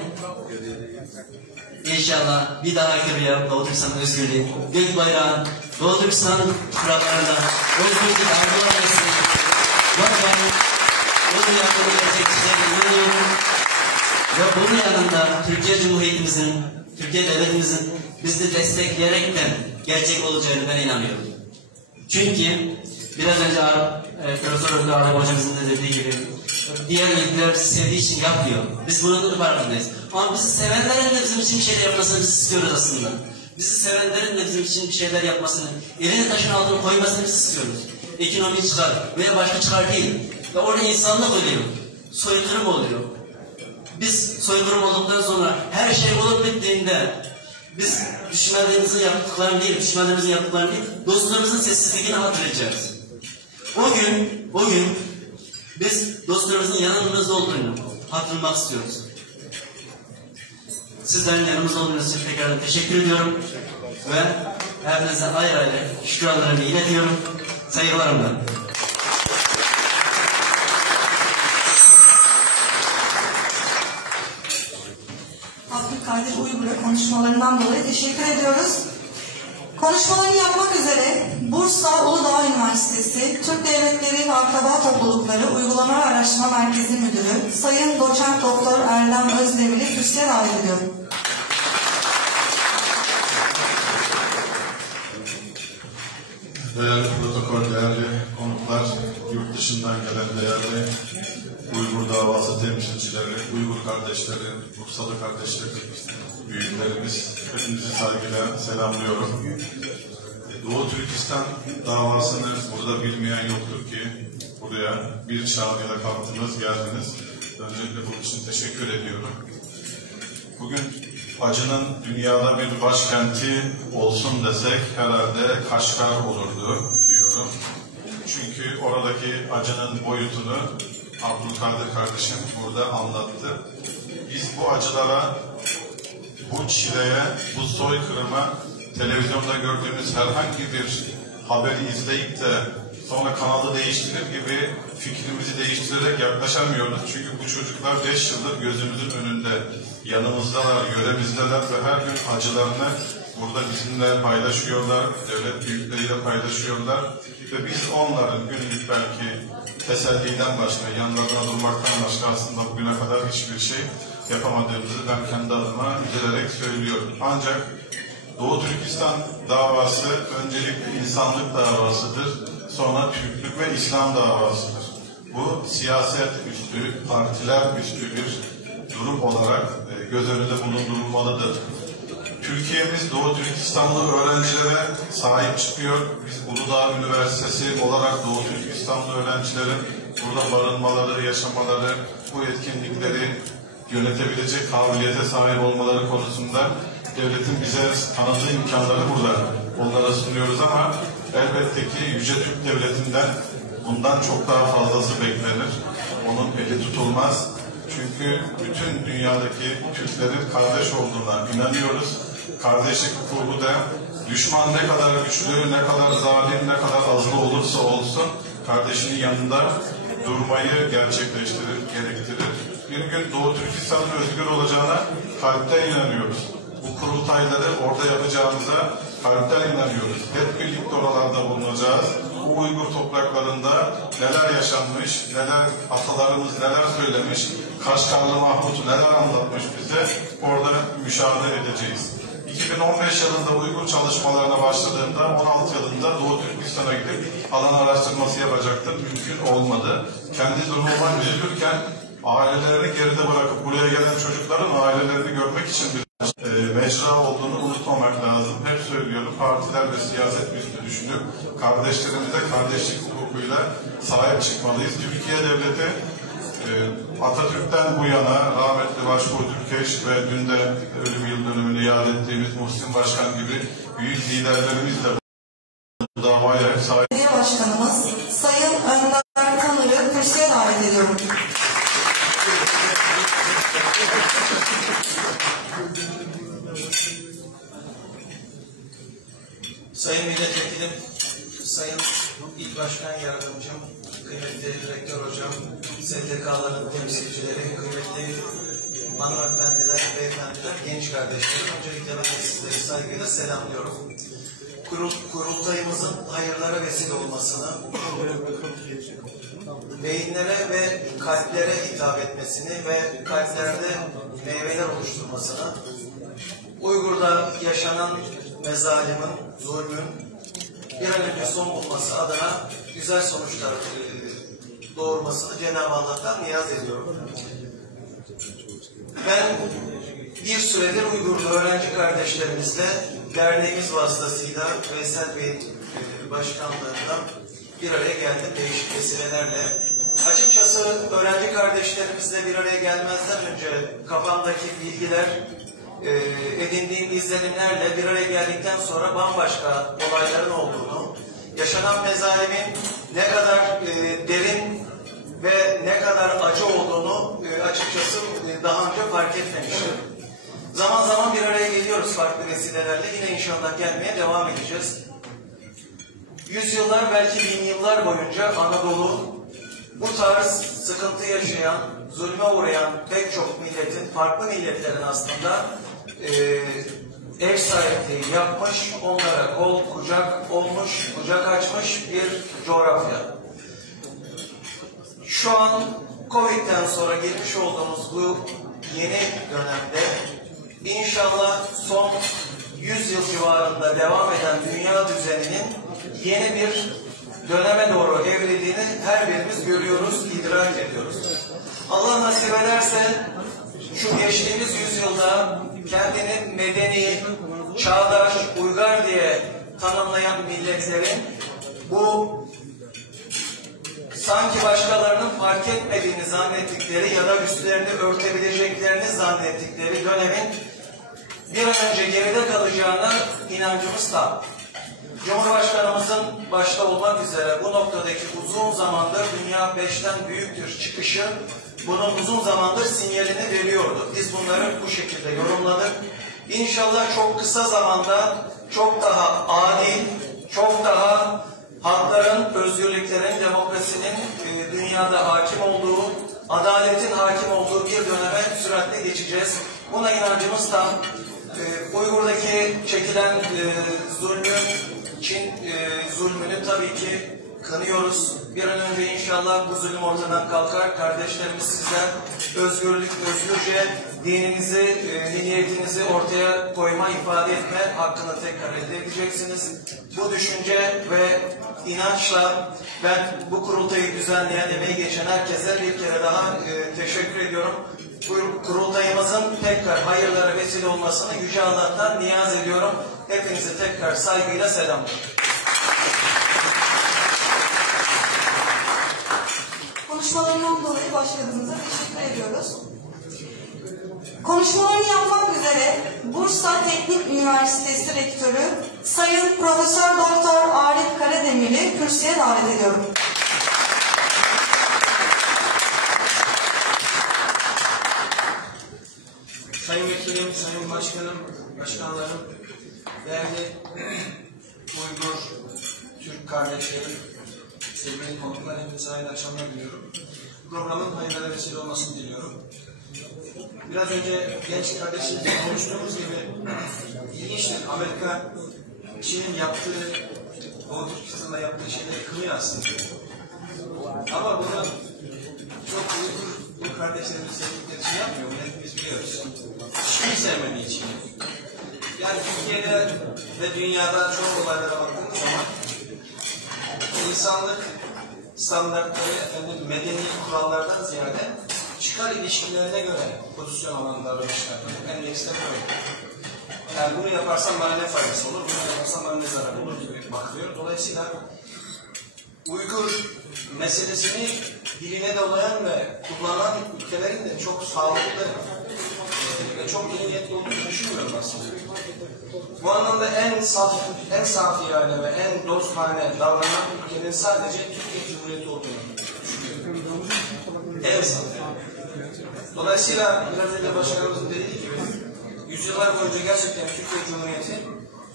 İnşallah bir dahaki rüya Doğu Türkistan özgürlüğü, gök bayrağın Doğu Türkistan kurallarında özgürlük algılanması. Bakın, bunu yapmayı gerçekleştireceğine inanıyorum. Ve bunun yanında Türkiye Cumhuriyetimizin, Türkiye Devletimizin bizi destekleyerekten gerçek olacağını ben inanıyorum. Çünkü biraz önce Profesör Özdağ Arap hocamızın da dediği gibi diğer ülkeler bizi sevdiği için yapmıyor. Biz bunun farkındayız. Ama bizi sevenlerin de bizim için bir şeyler yapmasını biz istiyoruz aslında. Bizi sevenlerin de bizim için bir şeyler yapmasını, elini taşın altına koymasını biz istiyoruz. Ekonomi çıkar veya başka çıkar değil. Ve orada insanlık oluyor. Soykırım oluyor. Biz soykırım olduktan sonra her şey olup bittiğinde biz düşmanlarımızın yaptıklarını değil, dostlarımızın sessizliğini hatırlayacağız. O gün biz dostlarımızın yanımızda olduğunu hatırlamak istiyoruz. Sizlerin yanımızda olduğunuz için tekrar teşekkür ediyorum. Ve hepinize ayrı ayrı şükranlarımı iletiyorum. Saygılarımla. Abdülkadir Uygur'a konuşmalarından dolayı teşekkür ediyoruz. Konuşmalarını yapmak üzere Bursa Uludağ Üniversitesi Türk Devletleri ve Akraba Toplulukları Uygulama ve Araştırma Merkezi Müdürü Sayın Doçent Doktor Erdem Özdemir'i kürsüye davet ediyorum. Değerli protokol, değerli konuklar, yurt dışından gelen değerli Uygur davası temsilcileri, Uygur kardeşleri, Bursalı kardeşleri, büyüklerimiz, hepinizi saygıyla selamlıyorum. Doğu Türkistan davasını burada bilmeyen yoktur ki buraya bir çağrıyla kalktınız, geldiniz. Öncelikle bunun için teşekkür ediyorum. Bugün acının dünyada bir başkenti olsun desek herhalde Kaşgar olurdu diyorum. Çünkü oradaki acının boyutunu Abdülkadir kardeşim burada anlattı. Biz bu acılara, bu çileye, bu soykırıma televizyonda gördüğümüz herhangi bir haberi izleyip de sonra kanalı değiştirir gibi fikrimizi değiştirerek yaklaşamıyoruz. Çünkü bu çocuklar 5 yıldır gözümüzün önünde, yanımızdalar, yöremizdeler ve her gün acılarını burada bizimle paylaşıyorlar, devlet büyükleriyle paylaşıyorlar. Ve biz onların günlük belki teselliden başka, yanlarına durmaktan başka aslında bugüne kadar hiçbir şey yapamadığımızı ben kendi adıma üzülerek söylüyorum. Ancak Doğu Türkistan davası öncelikle insanlık davasıdır, sonra Türklük ve İslam davasıdır. Bu siyaset üstü, partiler üstü bir durum olarak göz önünde bulundurulmalıdır. Türkiye'miz Doğu Türkistanlı öğrencilere sahip çıkıyor. Biz Uludağ Üniversitesi olarak Doğu Türkistanlı öğrencilerin burada barınmaları, yaşamaları, bu etkinlikleri yönetebilecek kabiliyete sahip olmaları konusunda devletin bize tanıdığı imkanları burada onlara sunuyoruz ama elbette ki Yüce Türk Devleti'nden bundan çok daha fazlası beklenir. Onun eli tutulmaz. Çünkü bütün dünyadaki Türklerin kardeş olduğuna inanıyoruz. Kardeşlik hukuku da düşman ne kadar güçlü, ne kadar zalim, ne kadar azılı olursa olsun kardeşinin yanında durmayı gerçekleştirir, gerektirir. Bir gün Doğu Türkistan'ın özgür olacağına kalpten inanıyoruz. Bu kurultayları orada yapacağımıza kalpten inanıyoruz. Hep birlikte oralarda bulunacağız. Bu Uygur topraklarında neler yaşanmış, neler atalarımız neler söylemiş, Kaşgarlı Mahmut neler anlatmış bize orada müşahede edeceğiz. 2015 yılında Uygur çalışmalarına başladığımda 16 yılında Doğu Türkistan'a gidip alan araştırması yapacaktım. Mümkün olmadı. Kendi durumuma üzülürken ailelerini geride bırakıp buraya gelen çocukların ailelerini görmek için bir mecra olduğunu unutmamak lazım. Hep söylüyorum, partiler ve siyaset üstü düşünüp kardeşlerimize kardeşlik hukukuyla sahip çıkmalıyız. Türkiye Devleti Atatürk'ten bu yana rahmetli Başbuğ Türkeş ve dün de ölüm yıl dönümünü yad ettiğimiz Muhsin Başkan gibi büyük liderlerimizle bu davaya hep sahip. Belediye Başkanımız Sayın Önder Tanır'ı kürsüye davet ediyorum. Sayın Milletvekilim, Sayın İl Başkan Yardımcım, kıymetli Direktör Hocam, STK'ların temsilcileri, kıymetli hanımefendiler, beyefendiler, genç kardeşlerim, öncelikle ben sizleri saygıyla selamlıyorum. Kurultayımızın hayırlara vesile olmasını, beyinlere ve kalplere hitap etmesini ve kalplerde meyveler oluşturmasını, Uygur'da yaşanan mezalimin, zulmün bir an önce son bulması adına güzel sonuçlar doğurmasını Cenab-ı Allah'tan niyaz ediyorum. Ben bir süredir Uygurlu öğrenci kardeşlerimizle derneğimiz vasıtasıyla Veysel Bey başkanlığında bir araya geldim değişik vesilelerle. Açıkçası öğrenci kardeşlerimizle bir araya gelmezden önce kafamdaki bilgiler, edindiğim izlenimlerle bir araya geldikten sonra bambaşka olayların olduğunu, yaşanan mezalimin ne kadar derin ve ne kadar acı olduğunu açıkçası daha önce fark etmemiştim. Zaman zaman bir araya geliyoruz farklı vesilelerle, yine inşallah gelmeye devam edeceğiz. Yüzyıllar, belki bin yıllar boyunca Anadolu bu tarz sıkıntı yaşayan, zulme uğrayan pek çok milletin, farklı milletlerin aslında ev sahipliği yapmış, onlara kol kucak olmuş, kucak açmış bir coğrafya. Şu an Covid'den sonra girmiş olduğumuz bu yeni dönemde inşallah son 100 yıl civarında devam eden dünya düzeninin yeni bir döneme doğru evrildiğini her birimiz görüyoruz, idrak ediyoruz. Allah nasip ederse şu geçtiğimiz yüzyılda kendini medeni, çağdaş, uygar diye tanımlayan milletlerin bu sanki başkalarının fark etmediğini zannettikleri ya da üstlerini örtebileceklerini zannettikleri dönemin bir an önce geride kalacağına inancımız tam. Cumhurbaşkanımızın başta olmak üzere bu noktadaki uzun zamandır dünya 5'ten büyüktür çıkışı bunun uzun zamandır sinyalini veriyordu. Biz bunları bu şekilde yorumladık. İnşallah çok kısa zamanda çok daha adil, çok daha hakların, özgürlüklerin, demokrasinin dünyada hakim olduğu, adaletin hakim olduğu bir döneme süratle geçeceğiz. Buna inancımız tam. Uygur'daki çekilen Çin zulmünü tabii ki kınıyoruz. Bir an önce inşallah bu zulüm ortadan kalkar. Kardeşlerimiz sizler özgürlük, özgürce dininizi, niyetinizi ortaya koyma, ifade etme hakkını tekrar elde edeceksiniz. Bu düşünce ve inançla ben bu kurultayı düzenleyen, emeği geçen herkese bir kere daha teşekkür ediyorum. Bu kurultayımızın tekrar hayırlara vesile olmasını Yüce Allah'tan niyaz ediyorum. Hepinizi tekrar saygıyla selamlıyorum. Konuşmalarından dolayı başkanımıza teşekkür ediyoruz. Konuşmalarını yapmak üzere Bursa Teknik Üniversitesi Rektörü Sayın Profesör Doktor Arif Karademir'i kürsüye davet ediyorum. Sayın Vekilim, Sayın Başkanım, Başkanlarım, değerli Uygur Türk kardeşlerim, sevgili konuklar, hepinize hayırlı akşamlar diliyorum. Programın hayırlara vesile olmasını diliyorum. Biraz önce genç kardeşimizle konuştuğumuz gibi ilginçtir. Amerika, Çin'in yaptığı, Doğu Türkistan'da yaptığı şeyleri kınıyor aslında. Ama bunu çok Uygur kardeşlerimiz sevdikleri için yapmıyor. Bunu hepimiz biliyoruz. Çin'i sevmediği için. Yani Türkiye'de ve dünyada çok olaylara baktığımız zaman insanlık standartları, medeni kurallardan ziyade çıkar ilişkilerine göre pozisyon alan davranışlar. En iyisi de böyle. Yani bunu yaparsam bana ne faydası olur, bunu yaparsam bana ne zararı olur gibi bakılıyor. Dolayısıyla Uygur meselesini diline dolayan ve kullanan ülkelerin de çok sağlıklı ve çok iyi niyetli olduğunu düşünmüyorum aslında. Bu anlamda en safiyane ve en dostane davranan ülkenin sadece Türkiye Cumhuriyeti olduğunu düşünüyorum. En safiyane. Dolayısıyla biraz önce başkanımızın dediği gibi yüzyıllar boyunca gerçekten Türkiye Cumhuriyeti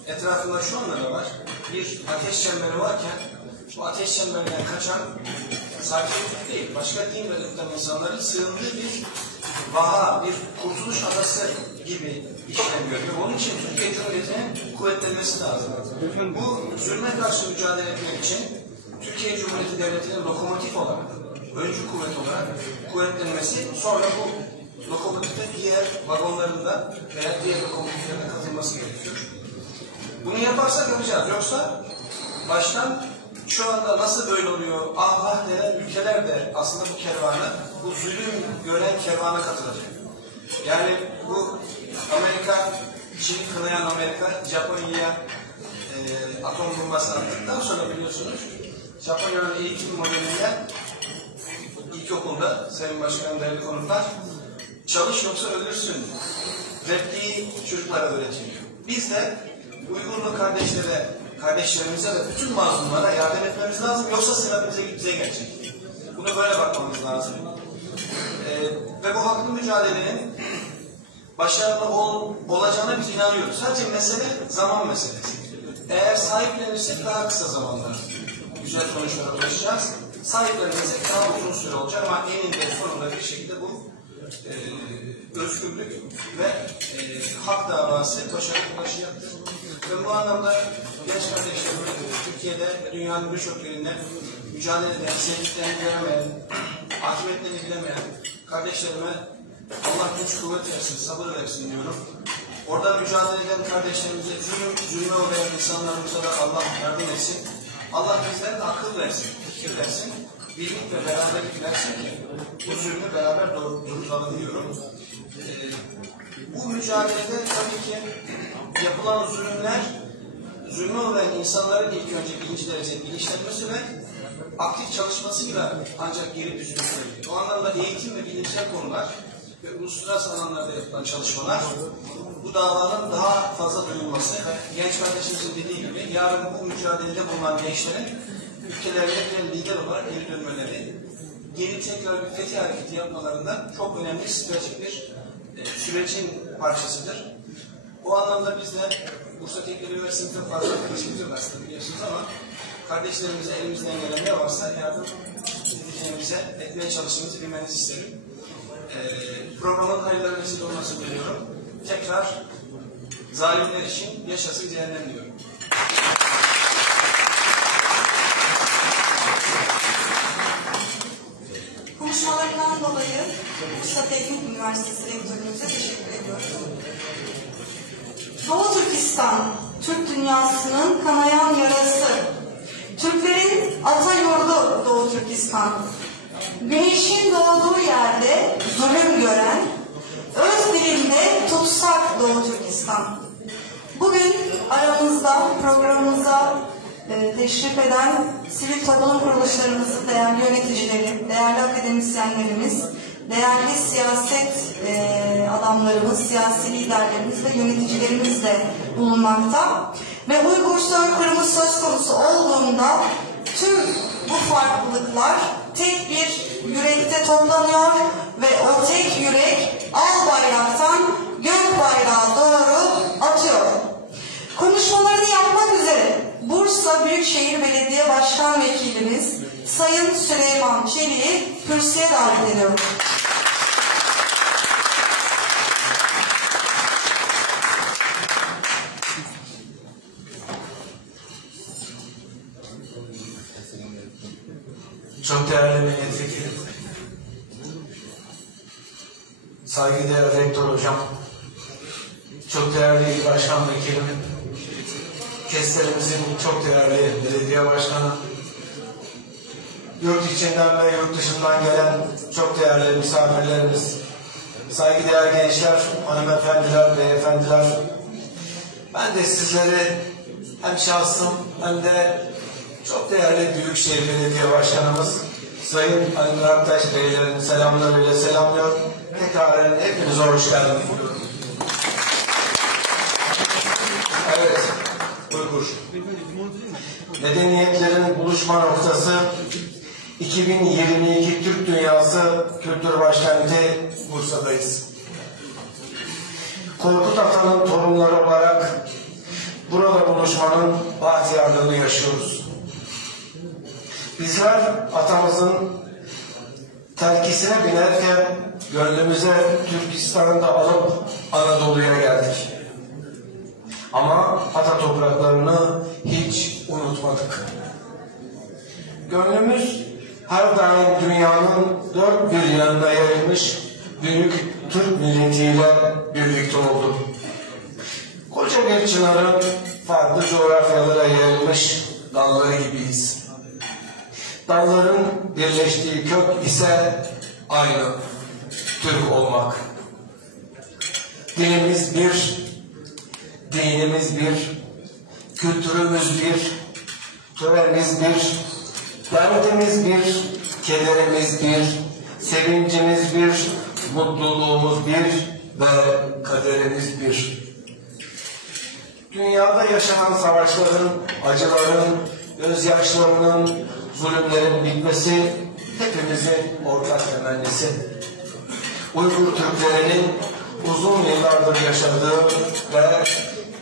etrafında şu anda da var. Bir ateş çemberi varken bu ateş çemberinden kaçan sadece Türk değil, başka din ve ırktan insanların sığındığı bir vaha, bir kurtuluş adası gibi işlem görüyor. Onun için Türkiye Cumhuriyeti'nin kuvvetlenmesi lazım. Bu zulme karşı mücadele etmek için Türkiye Cumhuriyeti Devleti'nin lokomotif olarak, öncü kuvvet olarak kuvvetlenmesi, sonra bu lokomotifte diğer vagonlarında veya diğer lokomotiflerine katılması gerekiyor. Bunu yaparsak yapacağız. Yoksa baştan şu anda nasıl böyle oluyor, ah denen ülkeler de aslında bu kervana, bu zulüm gören kervana katılacak. Yani bu Amerika, Çin'i kınayan Amerika, Japonya'ya atom bombası attıktan sonra biliyorsunuz, Japonya'nın eğitim modelinden ilkokulda, Sayın Başkanım, değerli konuklar, çalış yoksa ölürsün repliği çocuklara öğretiliyor. Biz de Uygurlu kardeşlerimize ve bütün mazlumlara yardım etmemiz lazım. Yoksa sıra bize gelecek. Buna böyle bakmamız lazım. Ve bu haklı mücadelenin başarılı olacağına biz inanıyoruz. Sadece mesele zaman meselesi. Eğer sahiplenirsek daha kısa zamanda güzel sonuçlara ulaşacağız. Sahiplenmesek daha uzun süre olacak ama eninde sonunda bir şekilde bu özgürlük ve hak davası başarılı ulaşacaktır. Ve bu anlamda genç kardeşlerim Türkiye'de ve dünyanın birçok yerinde mücadele eden, sevdiklerini göremeyen, akıbetlerini bilemeyen kardeşlerime Allah güç kuvvet versin, sabır versin diyorum. Orada mücadele eden kardeşlerimize, zulme uğrayan insanlarımıza da Allah yardım etsin. Allah bizlere de akıl versin, fikir versin, birlik ve beraberlik versin ki bu zulmü beraber durduralım diyorum. Bu mücadelede tabii ki yapılan zulümler, zulme uğrayan insanların ilk önce birinci derece bilinçlenmesi ve aktif çalışmasıyla ancak geri düzülmektedir. O anlamda eğitim ve bilimsel konular ve uluslararası alanlarda yapılan çalışmalar bu davanın daha fazla duyulması ve genç kardeşimizin dediği gibi yarın bu mücadelede bulunan gençlerin ülkelerinde bir lider olarak geri dönmeleri, geri tekrar bir fethi hareketi yapmalarında çok önemli stratejik bir sürecin parçasıdır. Bu anlamda biz de Bursa Teknik Üniversitesi'nde fazla arkadaşımız yok aslında biliyorsunuz ama kardeşlerimize elimizden gelen ne varsa yardım edeceğimize, etmeye çalıştığımızı bilmenizi isterim. Programın hayırlara vesile olmasını diliyorum. Tekrar zalimler için yaşasın cehennem diyorum. Konuşmalarından dolayı Bursa Teknik Üniversitesi Rektörümüze teşekkür ediyoruz. Doğu Türkistan, Türk dünyasının kanayan yarası. Türklerin ata yurdu Doğu Türkistan. Güneşin doğduğu yerde zulüm gören, öz dilinde tutsak Doğu Türkistan. Bugün aramızda programımıza teşrif eden sivil toplum kuruluşlarımızın değerli yöneticileri, değerli akademisyenlerimiz, değerli siyaset adamlarımız, siyasi liderlerimiz ve yöneticilerimiz de bulunmakta. Ve Uygur soykırımı söz konusu olduğunda tüm bu farklılıklar tek bir yürekte toplanıyor ve o tek yürek al bayraktan gök bayrağı doğru atıyor. Konuşmalarını yapmak üzere Bursa Büyükşehir Belediye Başkan Vekilimiz Sayın Süleyman Çelik'i kürsüye davet ediyorum. Çok değerli milletvekili, saygıdeğer rektör hocam, çok değerli il başkan vekilim, Kesterimizin çok değerli belediye başkanı, yurt içinden ve yurt dışından gelen çok değerli misafirlerimiz, saygıdeğer gençler, hanımefendiler, beyefendiler, ben de sizleri hem şahsım hem de çok değerli Büyükşehir Belediye Başkanımız Sayın Ali Aktaş Beylerin selamlarıyla selamlıyor. Tekrar hepinize hoş geldiniz. Evet, Uygur. Medeniyetlerin buluşma noktası 2022 Türk Dünyası Kültür Başkenti Bursa'dayız. Korkut Ata'nın torunları olarak burada buluşmanın bahtiyarlığını yaşıyoruz. Bizler atamızın telkisine binerken gönlümüze Türkistan'ı da alıp Anadolu'ya geldik. Ama ata topraklarını hiç unutmadık. Gönlümüz her daim dünyanın dört bir yanına yayılmış büyük Türk milletiyle birlikte oldu. Koca bir çınarın farklı coğrafyalara yayılmış dalları gibiyiz. Dalların birleştiği kök ise aynı, Türk olmak. Dilimiz bir, dinimiz bir, kültürümüz bir, töremiz bir, derdimiz bir, kederimiz bir, sevincimiz bir, mutluluğumuz bir ve kaderimiz bir. Dünyada yaşanan savaşların, acıların, gözyaşlarının, zulümlerin bitmesi hepimizin ortak temennisi. Uygur Türklerinin uzun yıllardır yaşadığı ve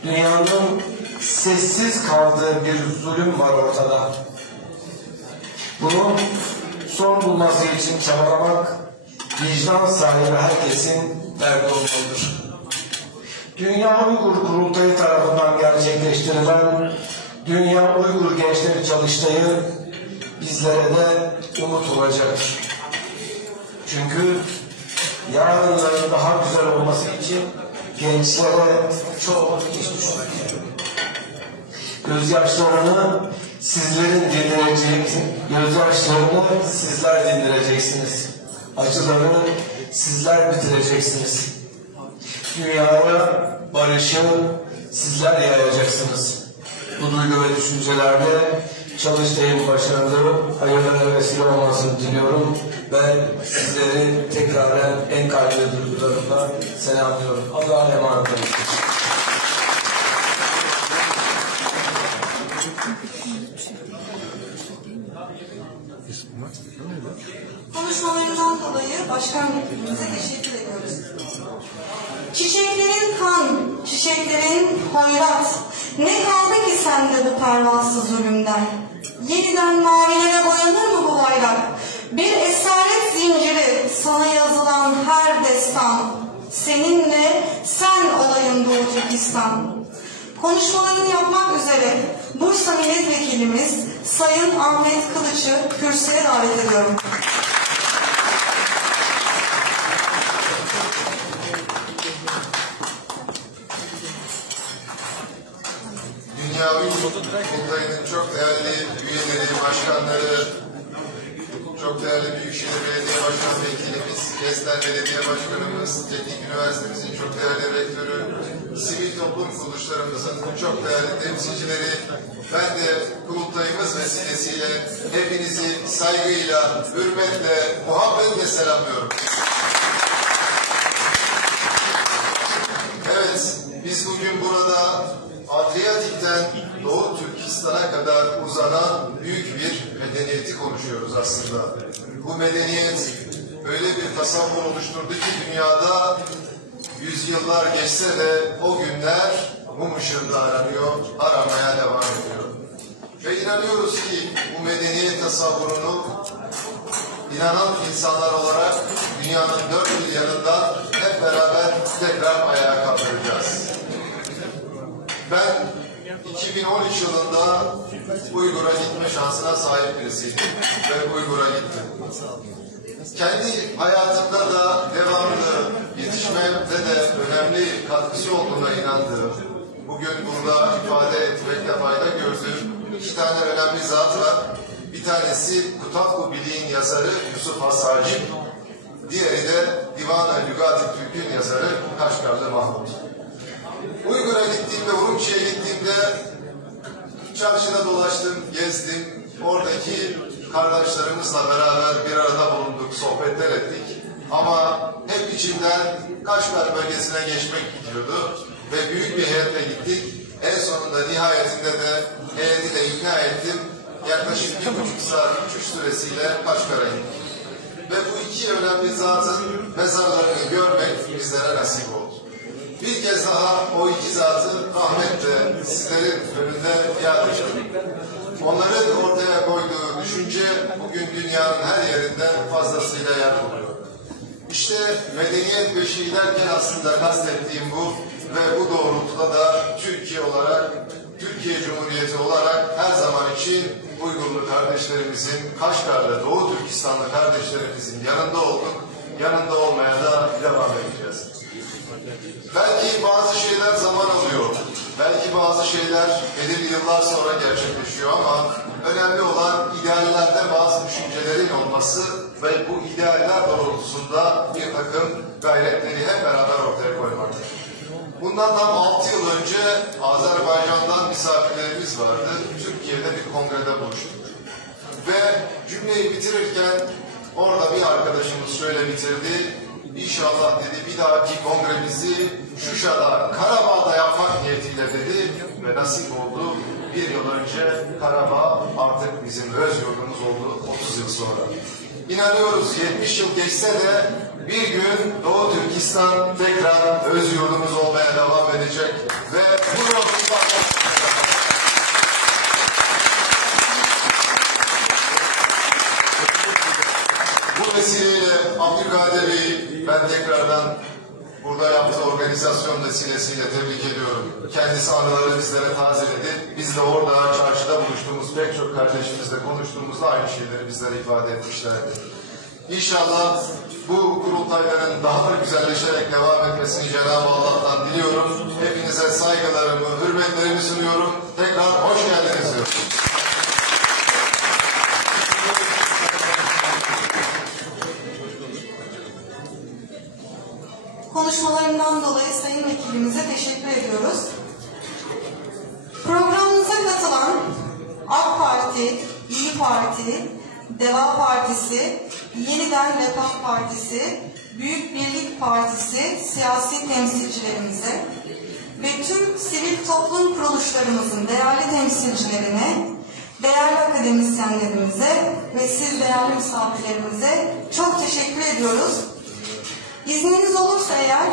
dünyanın sessiz kaldığı bir zulüm var ortada. Bunun son bulması için çabalamak, vicdan sahibi herkesin derdi olmalıdır. Dünya Uygur Kurultayı tarafından gerçekleştirilen Dünya Uygur Gençleri Çalıştayı bizlere de umut olacaktır. Çünkü yarınların daha güzel olması için gençlere çok iş düşmek. Gözyaşlarını sizlerin dindireceksiniz. Gözyaşlarını sizler dindireceksiniz. Acıları sizler bitireceksiniz. Dünyaya barışı sizler yayacaksınız. Bu duygu ve düşüncelerle Çalıştay'ın başarılı, hayırlara vesile olmasını diliyorum ve sizleri tekraren en kalbi duygularımla selamlıyorum. Allah'a emanet olun. Konuşmalarından dolayı başkanımıza teşekkür ediyoruz. Çiçeklerin kan, çiçeklerin hoyrat, ne kaldı ki sende bu pervasız zulümden? Yeniden mavilere boyanır mı bu bayrak? Bir esaret zinciri sana yazılan her destan, seninle sen olayın Doğu Türkistan. Konuşmalarını yapmak üzere Bursa Milletvekilimiz Sayın Ahmet Kılıç'ı kürsüye davet ediyorum. Dünya Uygur Kurultayı'nın çok değerli üyeleri, başkanları, çok değerli Büyükşehir Belediye Başkan Vekilimiz, Kestel Belediye Başkanımız, Teknik Üniversitemizin çok değerli rektörü, sivil toplum kuruluşlarımızın çok değerli temsilcileri, ben de kurultayımız vesilesiyle hepinizi saygıyla, hürmetle, muhabbetle selamlıyorum. Evet, biz bugün burada Adriyatik'ten Doğu Türkistan'a kadar uzanan büyük bir medeniyeti konuşuyoruz aslında. Bu medeniyet öyle bir tasavvur oluşturdu ki dünyada yüzyıllar geçse de o günler mum ışığında aranıyor, aramaya devam ediyor. Ve inanıyoruz ki bu medeniyet tasavvurunu inanan insanlar olarak dünyanın dört bir yanında hep beraber tekrar ayağa kaldıracağız. Ben 2013 yılında Uygur'a gitme şansına sahip birisiydim ve Uygur'a gittim. Kendi hayatımda da devamlı yetişmemde de önemli katkısı olduğuna inandığım, bugün burada ifade etmekte fayda gördüğüm iki tane önemli zat var. Bir tanesi Kutatku Biliğin yazarı Yusuf Hasarcı, diğeri de Divan-ı Lügat-ı Türk'ün yazarı Kaşgarlı Mahmut. Uygur'a gittiğimde, Urumçi'ye gittiğimde çarşıda dolaştım, gezdim. Oradaki kardeşlerimizle beraber bir arada bulunduk, sohbetler ettik. Ama hep içimden Kaşgar bölgesine geçmek gidiyordu ve büyük bir heyetle gittik. En sonunda nihayetinde de heyeti de ikna ettim. Yaklaşık 1,5 saat uçuş süresiyle Kaşgar'a gittik. Ve bu iki önemli zatın mezarlarını görmek bizlere nasip oldu. Bir kez daha o iki zatı rahmetle sizlerin önünde yad ettim. Onların ortaya koyduğu düşünce bugün dünyanın her yerinde fazlasıyla yer buluyor. İşte medeniyet beşiği derken aslında kastettiğim bu ve bu doğrultuda da Türkiye olarak, Türkiye Cumhuriyeti olarak her zaman için Uygurlu kardeşlerimizin, Kaşgar'da Doğu Türkistanlı kardeşlerimizin yanında olduk, yanında olmaya da devam edeceğiz. Belki bazı şeyler zaman alıyor, belki bazı şeyler belirli yıllar sonra gerçekleşiyor ama önemli olan ideallerde bazı düşüncelerin olması ve bu idealler doğrultusunda bir takım gayretleri hep beraber ortaya koymaktır. Bundan tam 6 yıl önce Azerbaycan'dan misafirlerimiz vardı. Türkiye'de bir kongrede buluştuk. Ve cümleyi bitirirken orada bir arkadaşımız şöyle bitirdi. İnşallah dedi bir dahaki kongremizi Şuşa'da, Karabağ'da yapmak niyetiyle dedi ve nasip oldu. 1 yıl önce Karabağ artık bizim öz yurdumuz oldu 30 yıl sonra. İnanıyoruz 70 yıl geçse de bir gün Doğu Türkistan tekrar öz yurdumuz olmaya devam edecek ve bu yolculukta bu vesileyle Abdülkadir Abdülkadir Bey'i ben tekrardan burada yaptığı organizasyon vesilesiyle tebrik ediyorum. Kendisi anıları bizlere tazeledi. Biz de orada çarşıda buluştuğumuz pek çok kardeşimizle konuştuğumuzda aynı şeyleri bizlere ifade etmişlerdi. İnşallah bu kurultayların daha da güzelleşerek devam etmesini Cenab-ı Allah'tan diliyorum. Hepinize saygılarımı, hürmetlerimi sunuyorum. Tekrar hoş geldiniz diyorum. Konuşmalarından dolayı Sayın Vekilimize teşekkür ediyoruz. Programımıza katılan AK Parti, İYİ Parti, Deva Partisi, Yeniden Refah Partisi, Büyük Birlik Partisi siyasi temsilcilerimize ve tüm sivil toplum kuruluşlarımızın değerli temsilcilerine, değerli akademisyenlerimize ve siz değerli misafirlerimize çok teşekkür ediyoruz. İzniniz olursa eğer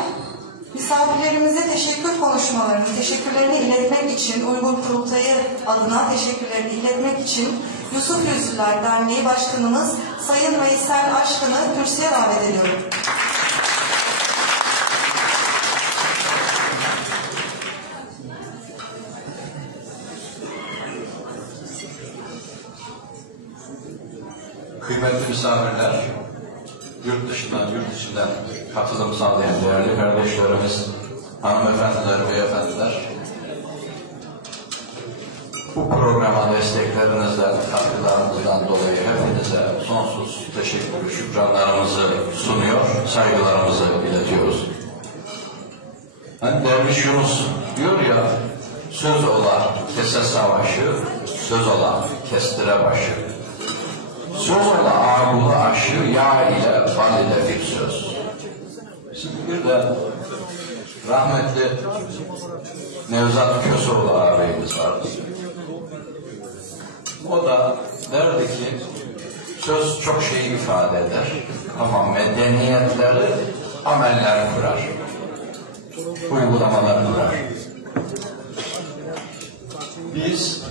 misafirlerimize teşekkür konuşmalarını, teşekkürlerini iletmek için, Uygur Kurultayı adına teşekkürlerini iletmek için Yusuf Yüzlüler Derneği Başkanımız Sayın Veysel Aşkın'ı kürsüye davet ediyorum. Kıymetli misafirler, yurt dışından, yurt içinden katılım sağlayan değerli kardeşlerimiz, hanımefendiler, beyefendiler, bu programa desteklerinizden, katkılarınızdan dolayı hepinize sonsuz teşekkür, şükranlarımızı sunuyor, saygılarımızı iletiyoruz. Hani Derviş Yunus diyor ya, söz ola kese savaşı, söz ola kestire başı. Söz ola ağabulu aşı, yağ ile bal ile bir söz. Şimdi bir de rahmetli Nevzat Köseoğlu ağabeyimiz vardı. O da derdi ki, söz çok şey ifade eder ama medeniyetleri ameller kurar, uygulamalar kurar. Biz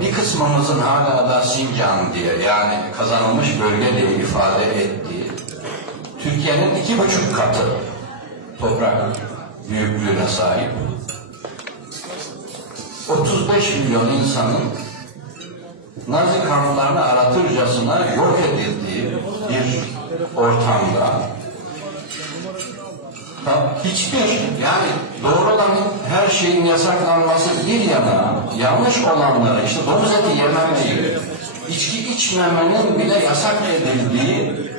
bir kısmımızın hala da Sincan diye, yani kazanılmış bölge diye ifade ettiği, Türkiye'nin 2,5 katı toprak büyüklüğüne sahip, 35 milyon insanın Nazi kamplarını aratırcasına yok edildiği bir ortamda hiçbir, yani doğru olan her şeyin yasaklanması bir yana, yanlış olanları, işte domuz eti yememeyi, içki içmemenin bile yasak edildiği,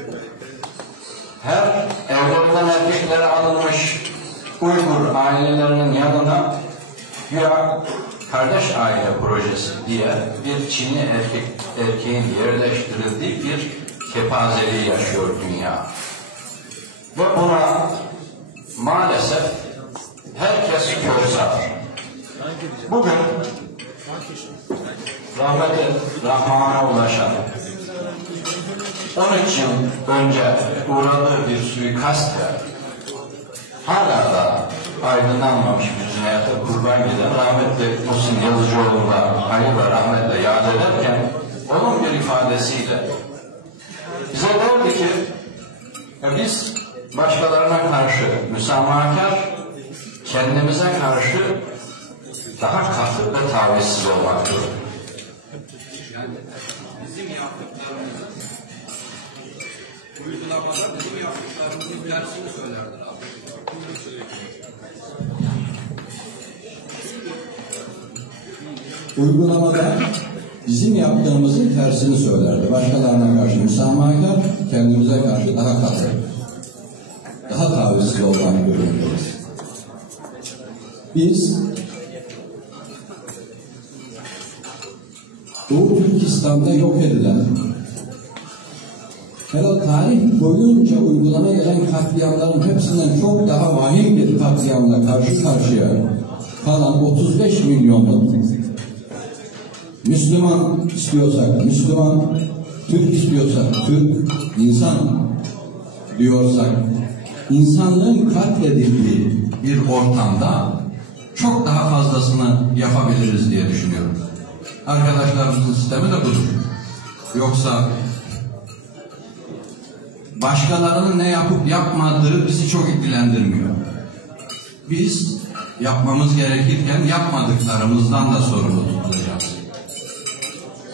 her evlerinden erkeklere alınmış Uygur ailelerinin yanına güya kardeş aile projesi diye bir Çinli erkeğin yerleştirildiği bir kepazeliği yaşıyor dünya. Ve buna maalesef herkes körsar. Bugün rahmeti Rahman'a ulaşan 13 yıl önce uğradığı bir suikastle hala da aydınlanmamış bir cinayete kurban giden rahmetli Muhsin Yazıcıoğlu'na hayırla rahmetle yad ederken onun bir ifadesiyle bize derdi ki biz başkalarına karşı müsamahakar, kendimize karşı daha katı ve tavizsiz olmaktır. Yani bizim yaptıklarımızı uygulamada bizim yaptıklarımızın tersini söylerdir abi. Uygulamada bizim yaptığımızın tersini söylerdi. Başkalarına karşı müsamahakar, kendimize karşı daha katı, daha tavizsiz olmak durumundayız. Biz Doğu Türkistan'da yok edilen, herhalde tarih boyunca uygulana gelen katliamların hepsinden çok daha vahim bir katliamla karşı karşıya kalan 35 milyonluk Müslüman istiyorsak Müslüman, Türk istiyorsak Türk, insan diyorsak insanlığın katledildiği bir ortamda çok daha fazlasını yapabiliriz diye düşünüyorum. Arkadaşlarımızın sistemi de budur. Yoksa başkalarının ne yapıp yapmadığı bizi çok ilgilendirmiyor. Biz yapmamız gerekirken yapmadıklarımızdan da sorumlu tutulacağız.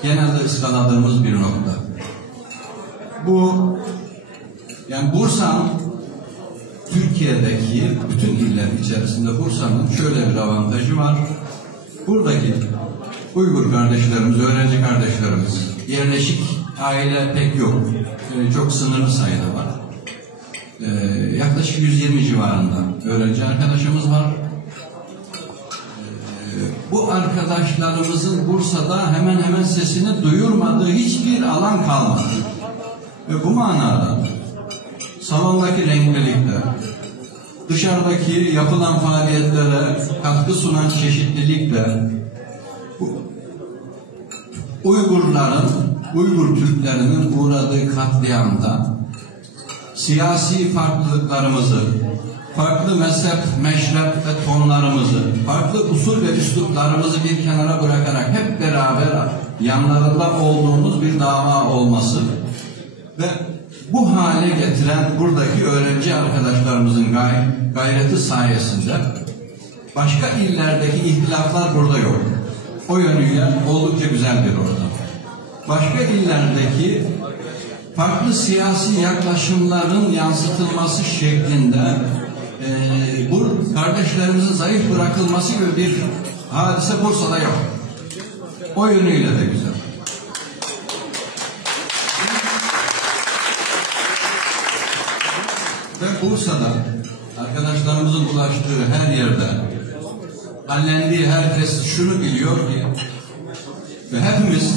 Genelde ıskaladığımız bir nokta. Bu, yani Bursa'nın Türkiye'deki bütün iller içerisinde Bursa'nın şöyle bir avantajı var. Buradaki Uygur kardeşlerimiz, öğrenci kardeşlerimiz, yerleşik aile pek yok. Çok sınırlı sayıda var. Yaklaşık 120 civarında öğrenci arkadaşımız var. Bu arkadaşlarımızın Bursa'da hemen hemen sesini duyurmadığı hiçbir alan kalmadı. Ve bu manada salondaki renklilikler, dışarıdaki yapılan faaliyetlere katkı sunan çeşitlilikler, Uygur Türklerinin uğradığı katliamda siyasi farklılıklarımızı, farklı mezhep, meşrep ve tonlarımızı, farklı usul ve üsluplarımızı bir kenara bırakarak hep beraber yanlarında olduğumuz bir dava olması ve bu hale getiren buradaki öğrenci arkadaşlarımızın gayreti sayesinde başka illerdeki ihtilaflar burada yok. O yönüyle oldukça güzel bir ortam. Başka illerdeki farklı siyasi yaklaşımların yansıtılması şeklinde bu kardeşlerimizin zayıf bırakılması gibi bir hadise Bursa'da yok. O yönüyle de güzel. Ve Bursa'da arkadaşlarımızın ulaştığı her yerde hallendiği herkes şunu biliyor ki ve hepimiz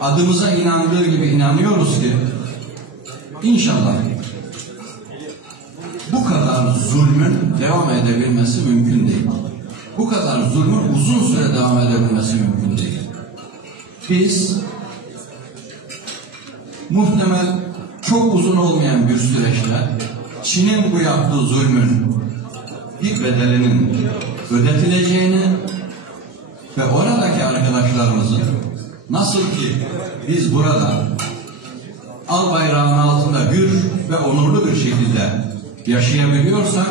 adımıza inandığı gibi inanıyoruz ki inşallah bu kadar zulmün devam edebilmesi mümkün değil. Bu kadar zulmün uzun süre devam edebilmesi mümkün değil. Biz muhtemel çok uzun olmayan bir süreçte Çin'in bu yaptığı zulmün bir bedelinin ödetileceğini ve oradaki arkadaşlarımızın nasıl ki biz burada al bayrağının altında hür ve onurlu bir şekilde yaşayabiliyorsak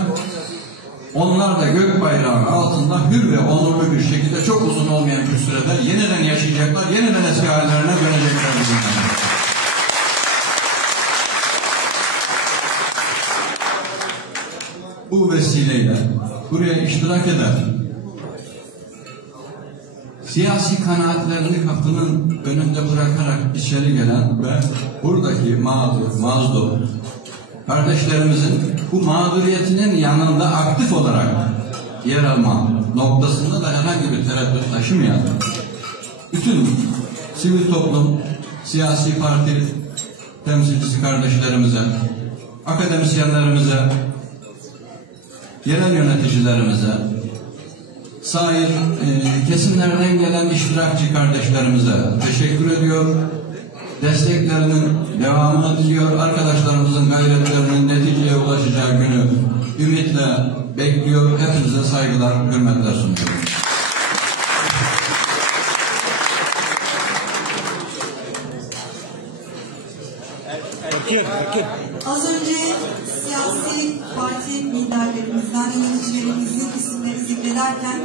onlar da gök bayrağının altında hür ve onurlu bir şekilde çok uzun olmayan bir sürede yeniden yaşayacaklar, yeniden eski hallerine dönecekler. Bu vesileyle buraya iştirak eden, siyasi kanaatlerini kapının önünde bırakarak içeri gelen ve buradaki mağdur, mazlum kardeşlerimizin bu mağduriyetinin yanında aktif olarak yer alma noktasında da herhangi bir tereddüt taşımayan bütün sivil toplum, siyasi parti temsilcisi kardeşlerimize, akademisyenlerimize, yerel yöneticilerimize, sair kesimlerden gelen iştirakçı kardeşlerimize teşekkür ediyor. Desteklerinin devamını diliyor. Arkadaşlarımızın gayretlerinin neticeye ulaşacağı günü ümitle bekliyor. Hepinize saygılar, hürmetler sunuyorum. Az önce siyasi parti liderlerimizden, yöneticilerimizin isimleri zikrederken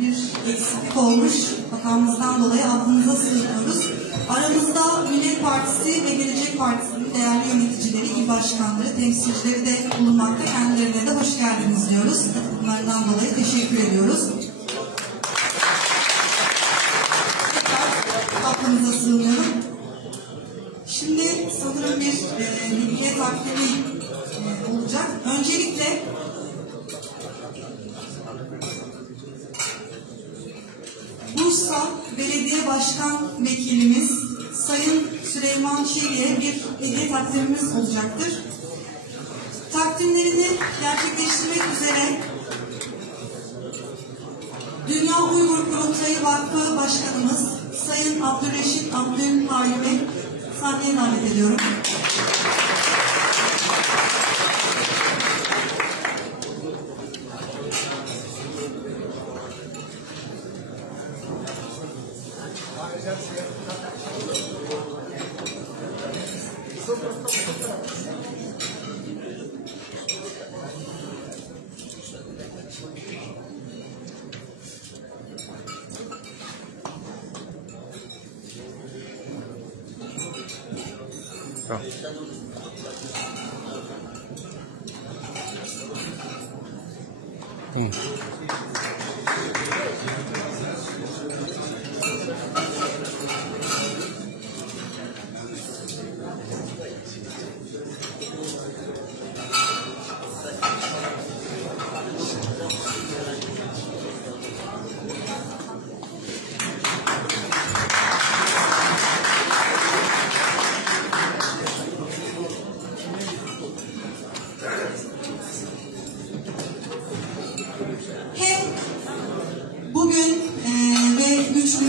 bir eksiklik olmuş. Hatamızdan dolayı aklınıza sığınıyoruz. Aramızda Millet Partisi ve Gelecek Partisi'nin değerli yöneticileri, il başkanları, temsilcileri de bulunmakta. Kendilerine de hoş geldiniz diyoruz. Bunlardan dolayı teşekkür ediyoruz. Aklınıza sığınıyorum. Şimdi sanırım bir bilgiye takdimi olacak. Öncelikle Bursa Belediye Başkan Vekilimiz Sayın Süleyman Çiğli'ye bir hediye takdimimiz olacaktır. Takdimlerini gerçekleştirmek üzere Dünya Uygur Kurultayı Vakfı Başkanımız Sayın Abdülreşit Abdülhalim'i sahneye davet ediyorum.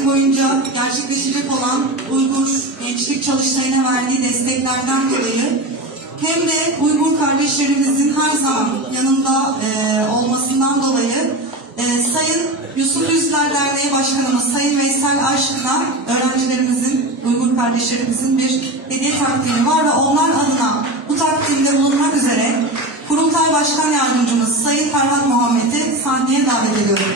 boyunca gerçekleşecek olan Uygur gençlik çalıştayına verdiği desteklerden dolayı hem de Uygur kardeşlerimizin her zaman yanında olmasından dolayı Sayın Yusuf Yüzler Derneği Başkanımız Sayın Veysel Aşkın'a öğrencilerimizin, Uygur kardeşlerimizin bir hediye takdimi var ve onlar adına bu takdimde bulunmak üzere Kurultay Başkan Yardımcımız Sayın Ferhat Muhammed'i sahneye davet ediyorum.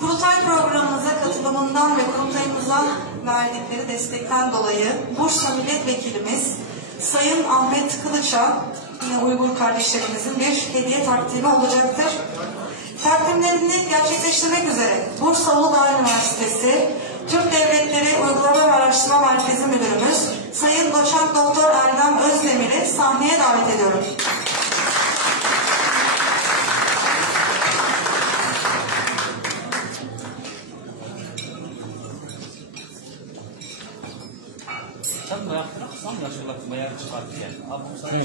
Kurultay programımıza katılımından ve kurultayımıza verdikleri destekten dolayı Bursa Milletvekilimiz Sayın Ahmet Kılıç'a yine Uygur kardeşlerimizin bir hediye takdimi olacaktır. Takdimlerini gerçekleştirmek üzere Bursa Uludağ Üniversitesi Türk Devletleri Uygulama ve Araştırma Merkezi Müdürümüz Sayın Doçent Doktor Erdem Özdemir'i sahneye davet ediyorum. Sen mi yaptın? Sen mi yaşıyorlar? Bayağı çıkarttı yani. Abi bu sana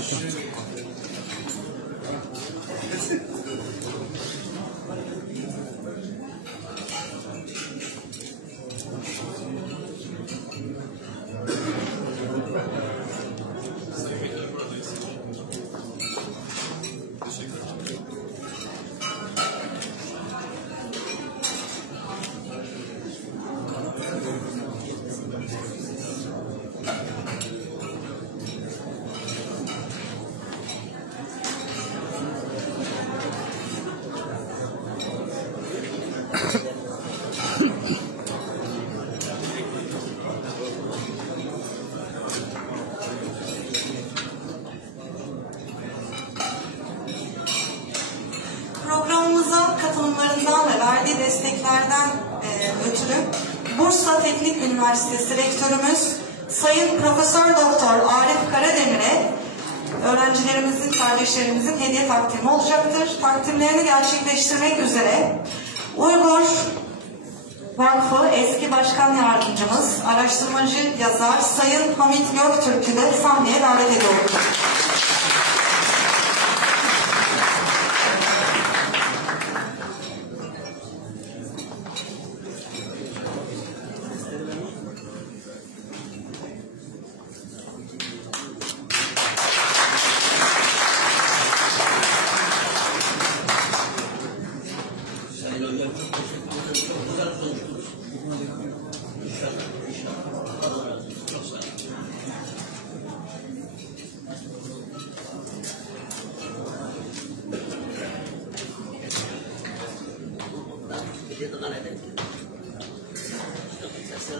programımıza katılımlarından ve verdiği desteklerden ötürü Bursa Teknik Üniversitesi Rektörümüz Sayın Profesör Doktor Arif Karademir'e öğrencilerimizin, kardeşlerimizin hediye takdimi olacaktır. Takdimlerini gerçekleştirmek üzere Uygur Vakfı eski başkan yardımcımız, araştırmacı yazar Sayın Hamit Göktürk'ü de sahneye davet ediyoruz.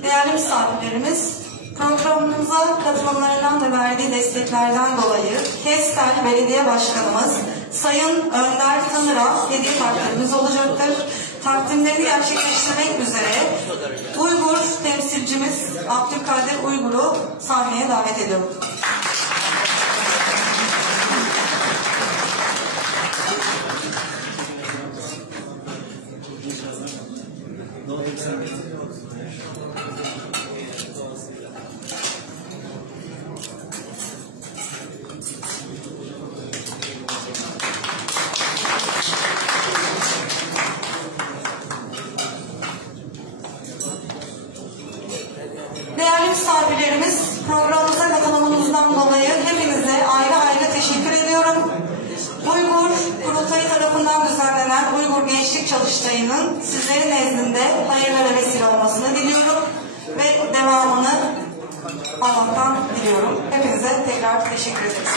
Değerli misafirlerimiz, programımıza katılımlarından ve verdiği desteklerden dolayı Kestel Belediye Başkanımız Sayın Önder Tanır'a hediye takdimimiz olacaktır. Takdimlerini gerçekleştirmek üzere Uygur temsilcimiz Abdülkadir Uygur'u sahneye davet ediyorum. Değerli misafirlerimiz, programımıza katılımınızdan dolayı hepinize ayrı ayrı teşekkür ediyorum. Uygur Kurultayı tarafından düzenlenen Uygur Gençlik Çalıştayı'nın sizlerin nezdinde hayırlara vesile olmasını diliyorum ve devamını Allah'tan diliyorum. Hepinize tekrar teşekkür ederiz.